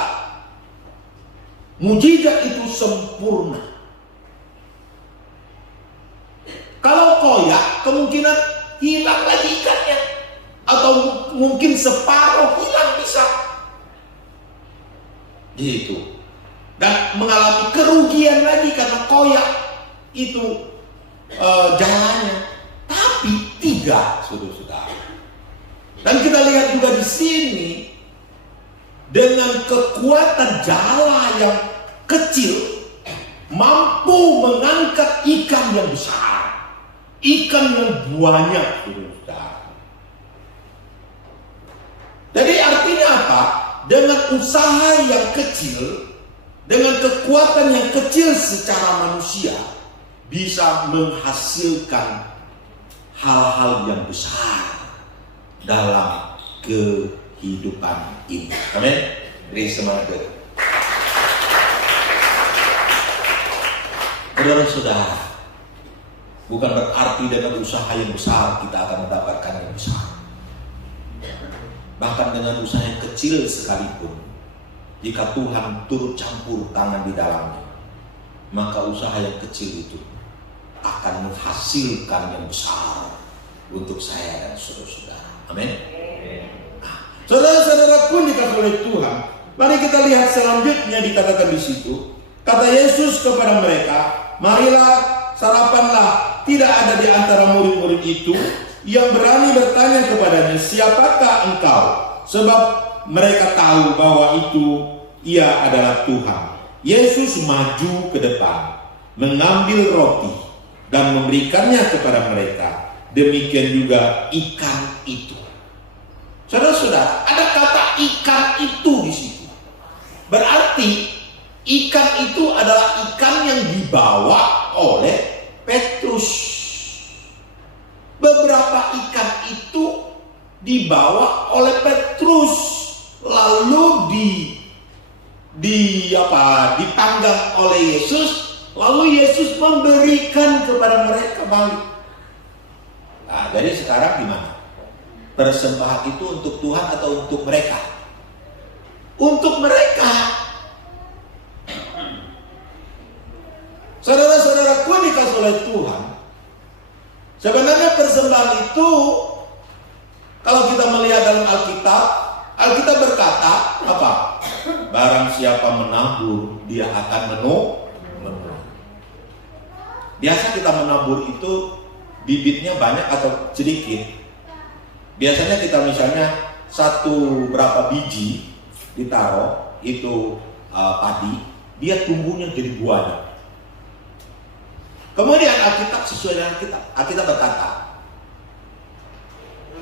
mujizat itu sempurna. Kalau koyak, kemungkinan hilang lagi ikannya, atau mungkin separuh hilang bisa. Gitu. Dan mengalami kerugian lagi karena koyak itu jalannya. Tapi tidak, saudara-saudara. Dan kita lihat juga di sini, dengan kekuatan jala yang kecil mampu mengangkat ikan yang besar, ikan yang banyak, saudara. Jadi artinya apa? Dengan usaha yang kecil, dengan kekuatan yang kecil secara manusia, bisa menghasilkan hal-hal yang besar dalam kehidupan ini. Amin. Beri semangat. Saudara-saudara, bukan berarti dengan usaha yang besar kita akan mendapatkan yang besar. Bahkan dengan usaha yang kecil sekalipun, jika Tuhan turut campur tangan di dalamnya, maka usaha yang kecil itu akan menghasilkan yang besar untuk saya dan saudara-saudara. Amin. Saudara-saudaraku dikasih oleh Tuhan, mari kita lihat selanjutnya dikatakan di situ. Kata Yesus kepada mereka, marilah sarapanlah. Tidak ada di antara murid-murid itu yang berani bertanya kepadanya, siapakah engkau? Sebab mereka tahu bahwa itu ia adalah Tuhan. Yesus maju ke depan, mengambil roti dan memberikannya kepada mereka. Demikian juga ikan itu. Saudara-saudara, ada kata ikan itu di situ. Berarti ikan itu adalah ikan yang dibawa oleh Petrus. Beberapa ikan itu dibawa oleh Petrus, lalu dipanggang oleh Yesus, lalu Yesus memberikan kepada mereka balik. Nah, jadi sekarang gimana? Persembahan itu untuk Tuhan atau untuk mereka? Untuk mereka. Saudara-saudaraku dikasih oleh Tuhan, sebenarnya persembahan itu, kalau kita melihat dalam Alkitab berkata apa? Barang siapa menabur, dia akan menuai. Biasa kita menabur itu bibitnya banyak atau sedikit. Biasanya kita misalnya satu berapa biji ditaruh itu padi, dia tumbuhnya jadi buahnya. Kemudian Alkitab sesuai dengan Alkitab berkata,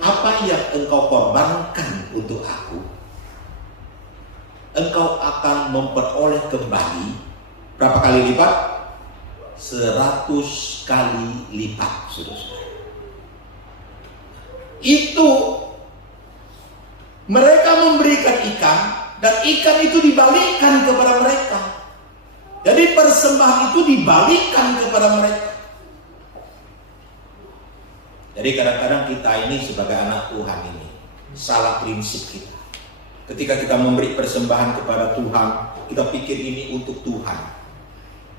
apa yang engkau korbankan untuk aku, engkau akan memperoleh kembali berapa kali lipat? 100 kali lipat, saudara-saudara. Itu mereka memberikan ikan, dan ikan itu dibalikkan kepada mereka. Jadi persembahan itu dibalikkan kepada mereka. Jadi kadang-kadang kita ini sebagai anak Tuhan ini salah prinsip kita. Ketika kita memberi persembahan kepada Tuhan, kita pikir ini untuk Tuhan.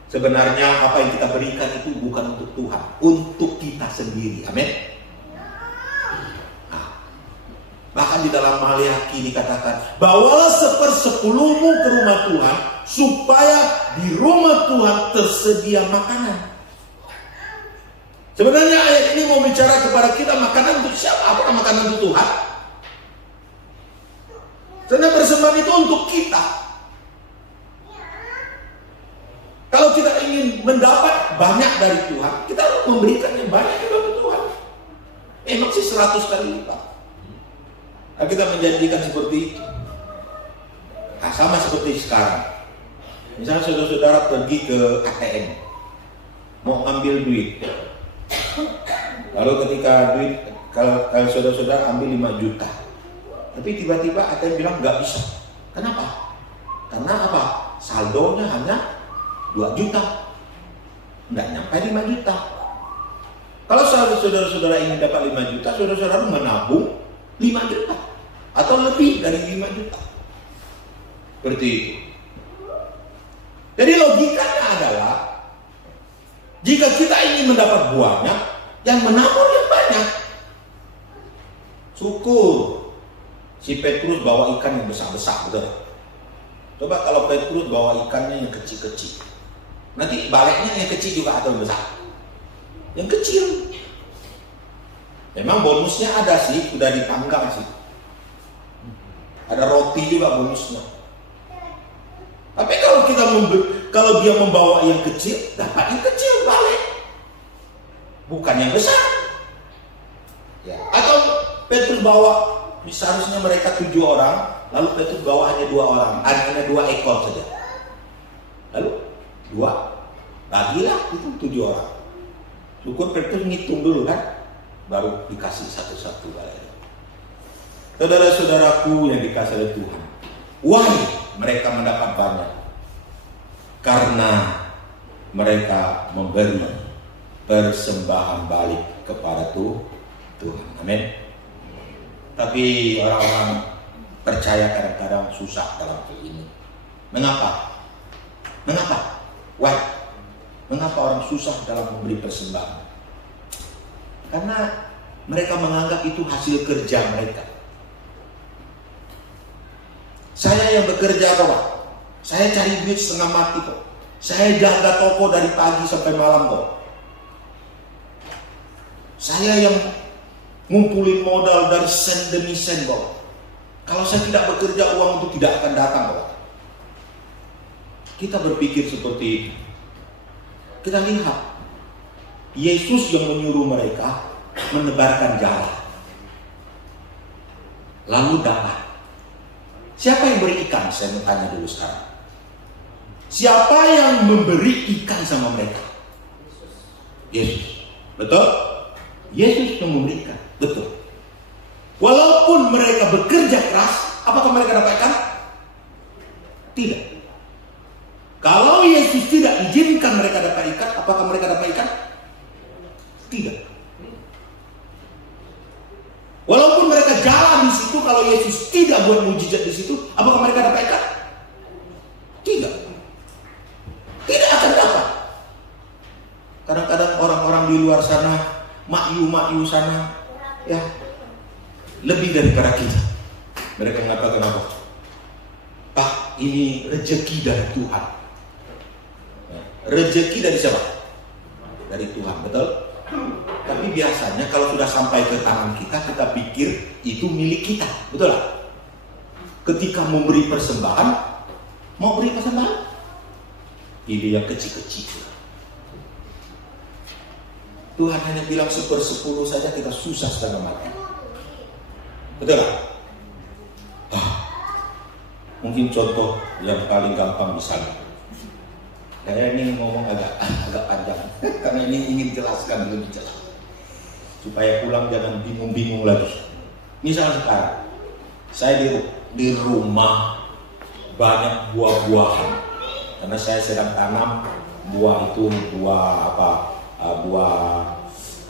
Sebenarnya apa yang kita berikan itu bukan untuk Tuhan, untuk kita sendiri. Amin. Bahkan di dalam Maliaki dikatakan, bawalah 1/10 ke rumah Tuhan, supaya di rumah Tuhan tersedia makanan. Sebenarnya ayat ini mau bicara kepada kita, makanan untuk siapa? Apakah makanan untuk Tuhan? Karena persembahan itu untuk kita. Kalau kita ingin mendapat banyak dari Tuhan, kita harus memberikannya banyak kepada Tuhan. Emang sih 100 kali lipat. Nah, kita menjanjikan seperti itu. Nah, sama seperti sekarang. Misalnya saudara-saudara pergi ke ATM, mau ambil duit. Lalu ketika duit, kalau saudara-saudara ambil 5 juta, tapi tiba-tiba ATM bilang nggak bisa. Kenapa? Karena apa? Saldonya hanya 2 juta, nggak nyampe 5 juta. Kalau saudara-saudara ingin dapat 5 juta, saudara-saudara menabung 5 juta atau lebih dari 5 juta. Seperti itu. Jadi logikanya adalah, jika kita ingin mendapat buahnya, yang menabur yang banyak. Syukur si Petrus bawa ikan yang besar-besar, betul. Coba kalau Petrus bawa ikannya yang kecil-kecil, nanti baliknya yang kecil juga atau besar? Yang kecil. Memang bonusnya ada sih, udah dipanggang sih. Ada roti juga bonusnya. Tapi kalau dia membawa yang kecil, dapat yang kecil balik, bukan yang besar. Ya. Atau Petrus bawa, seharusnya mereka 7 orang, lalu Petrus bawa hanya 2 orang, hanya 2 ekor saja. Lalu 2, bagilah itu 7 orang. Syukur Petrus ngitung dulu kan, baru dikasih satu-satu balik. Saudara-saudaraku yang dikasih oleh Tuhan, why mereka mendapat banyak? Karena mereka memberi persembahan balik kepada Tuhan. Amin. Tapi orang-orang percaya kadang-kadang susah dalam hal ini. Mengapa? Why? Mengapa orang susah dalam memberi persembahan? Karena mereka menganggap itu hasil kerja mereka. Saya yang bekerja kok, Pak. Saya cari duit setengah mati kok. Saya jaga toko dari pagi sampai malam kok. Saya yang ngumpulin modal dari sen demi sen kok. Kalau saya tidak bekerja, uang itu tidak akan datang kok. Kita berpikir seperti itu. Kita lihat Yesus yang menyuruh mereka menebarkan jala, lalu dapat. Siapa yang beri ikan? Saya mau tanya dulu sekarang. Siapa yang memberi ikan sama mereka? Yesus. Betul? Yesus yang memberikan. Betul. Walaupun mereka bekerja keras, apakah mereka dapat ikan? Tidak. Kalau Yesus tidak izinkan mereka dapat ikan, apakah mereka dapat ikan? Tidak. Walaupun mereka jalan di situ, kalau Yesus tidak buat mujizat di situ, apakah mereka dapat ikan? Tidak. Tidak akan dapat. Kadang-kadang orang-orang di luar sana, makyu sana, ya, lebih daripada kita. Mereka mengatakan apa? Pak, ini rezeki dari Tuhan. Rezeki dari siapa? Dari Tuhan, betul? Tapi biasanya kalau sudah sampai ke tangan kita, kita pikir itu milik kita, betul lah? Ketika memberi persembahan, mau beri persembahan, ini yang kecil-kecil. Tuhan hanya bilang 1/10 saja kita susah setengah mati, betul lah? Mungkin contoh yang paling gampang misalnya. Saya ini ngomong agak panjang karena ini ingin jelaskan lebih jelas supaya pulang jangan bingung-bingung lagi. Misalnya sekarang saya di rumah banyak buah-buahan karena saya sedang tanam buah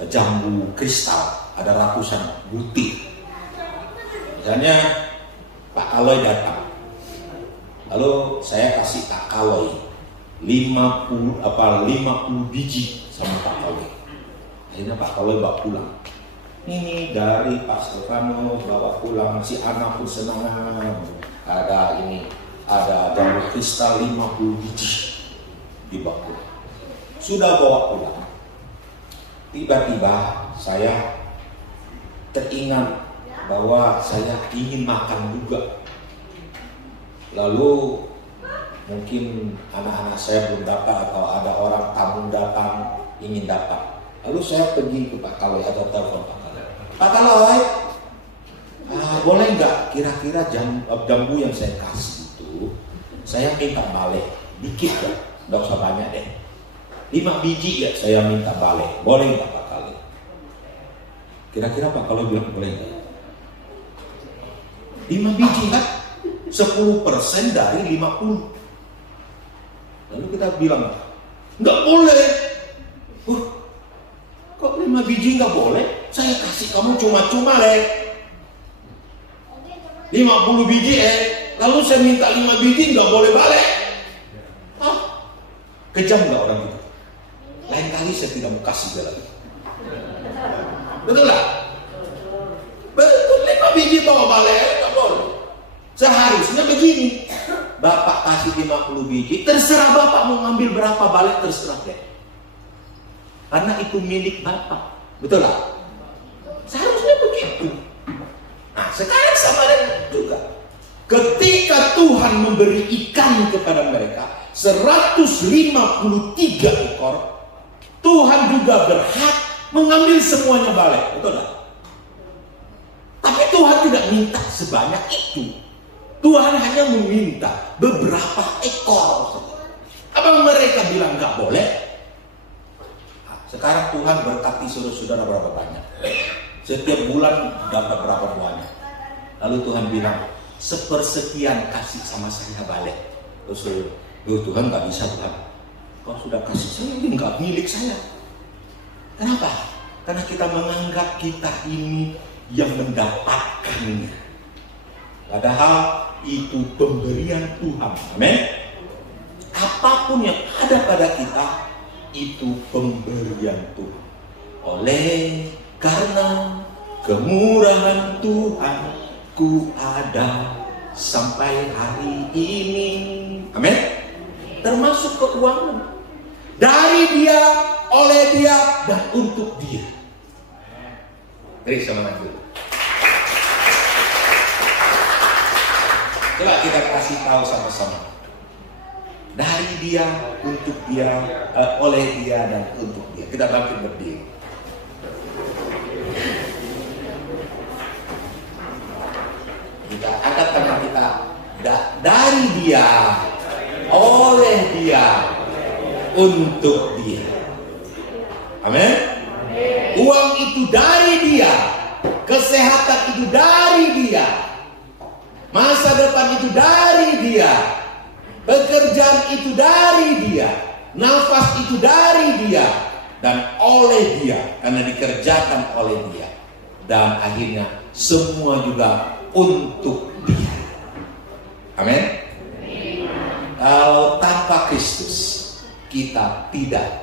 jambu kristal, ada ratusan butir. Misalnya Pak Aloy datang, lalu saya kasih Pak Aloy 50 biji sama Pak Aloy. Akhirnya Pak Aloy bawa pulang. Ini dari Pak Stefano bawa pulang, si anak pun senang. Ada jambu kristal 50 biji dibawa pulang. Sudah bawa pulang. Tiba-tiba saya teringat bahwa saya ingin makan juga. Lalu mungkin anak-anak saya belum dapat atau ada orang tamu datang ingin dapat. Lalu saya pergi ke Pak Kaloy atau telepon Pak Kaloy. Pak Kaloy, boleh nggak kira-kira jambu yang saya kasih itu saya minta balik dikit ya, nggak usah banyak deh. 5 biji ya saya minta balik, boleh nggak Pak Kaloy? Kira-kira Pak Kaloy bilang boleh nggak? 5 biji kan? 10% dari 50. Lalu kita bilang, nggak boleh. Kok 5 biji nggak boleh? Saya kasih kamu cuma-cuma, Lek. 50 biji, lalu saya minta 5 biji nggak boleh balik. Kejam nggak orang itu? Lain kali saya tidak mau kasih dia lagi. Betul lah? Betul, 5 biji bawa balik, nggak boleh. Seharusnya begini, Bapak kasih 50 biji, terserah Bapak mau ngambil berapa balik, terserah deh. Karena itu milik Bapak, betul lah? Seharusnya begitu. Nah sekarang sama dengan juga. Ketika Tuhan memberi ikan kepada mereka 153 ekor, Tuhan juga berhak mengambil semuanya balik, betul lah? Tapi Tuhan tidak minta sebanyak itu. Tuhan hanya meminta beberapa ekor. Apa mereka bilang nggak boleh? Sekarang Tuhan berkati saudara-saudara berapa banyak? Setiap bulan dapat berapa banyak? Lalu Tuhan bilang 1/10 kasih sama saya balik. Terus Tuhan nggak bisa Tuhan. Kau sudah kasih saya, ini enggak milik saya. Kenapa? Karena kita menganggap kita ini yang mendapatkannya. Padahal itu pemberian Tuhan. Amin. Apapun yang ada pada kita itu pemberian Tuhan. Oleh karena kemurahan Tuhan ku ada sampai hari ini. Amin. Termasuk keuangan. Dari Dia, oleh Dia, dan untuk Dia. Beri semangat dulu. Coba kita kasih tahu sama-sama. Dari Dia, untuk Dia, oleh Dia, dan untuk Dia. Kita bangkit berdiri. Kita angkat tangan kita. Dari Dia, oleh Dia, untuk Dia. Amin. Uang itu dari Dia, kesehatan itu dari Dia, masa depan itu dari Dia, pekerjaan itu dari Dia, nafas itu dari Dia, dan oleh Dia, karena dikerjakan oleh Dia, dan akhirnya semua juga untuk Dia. Amin. Kalau tanpa Kristus kita tidak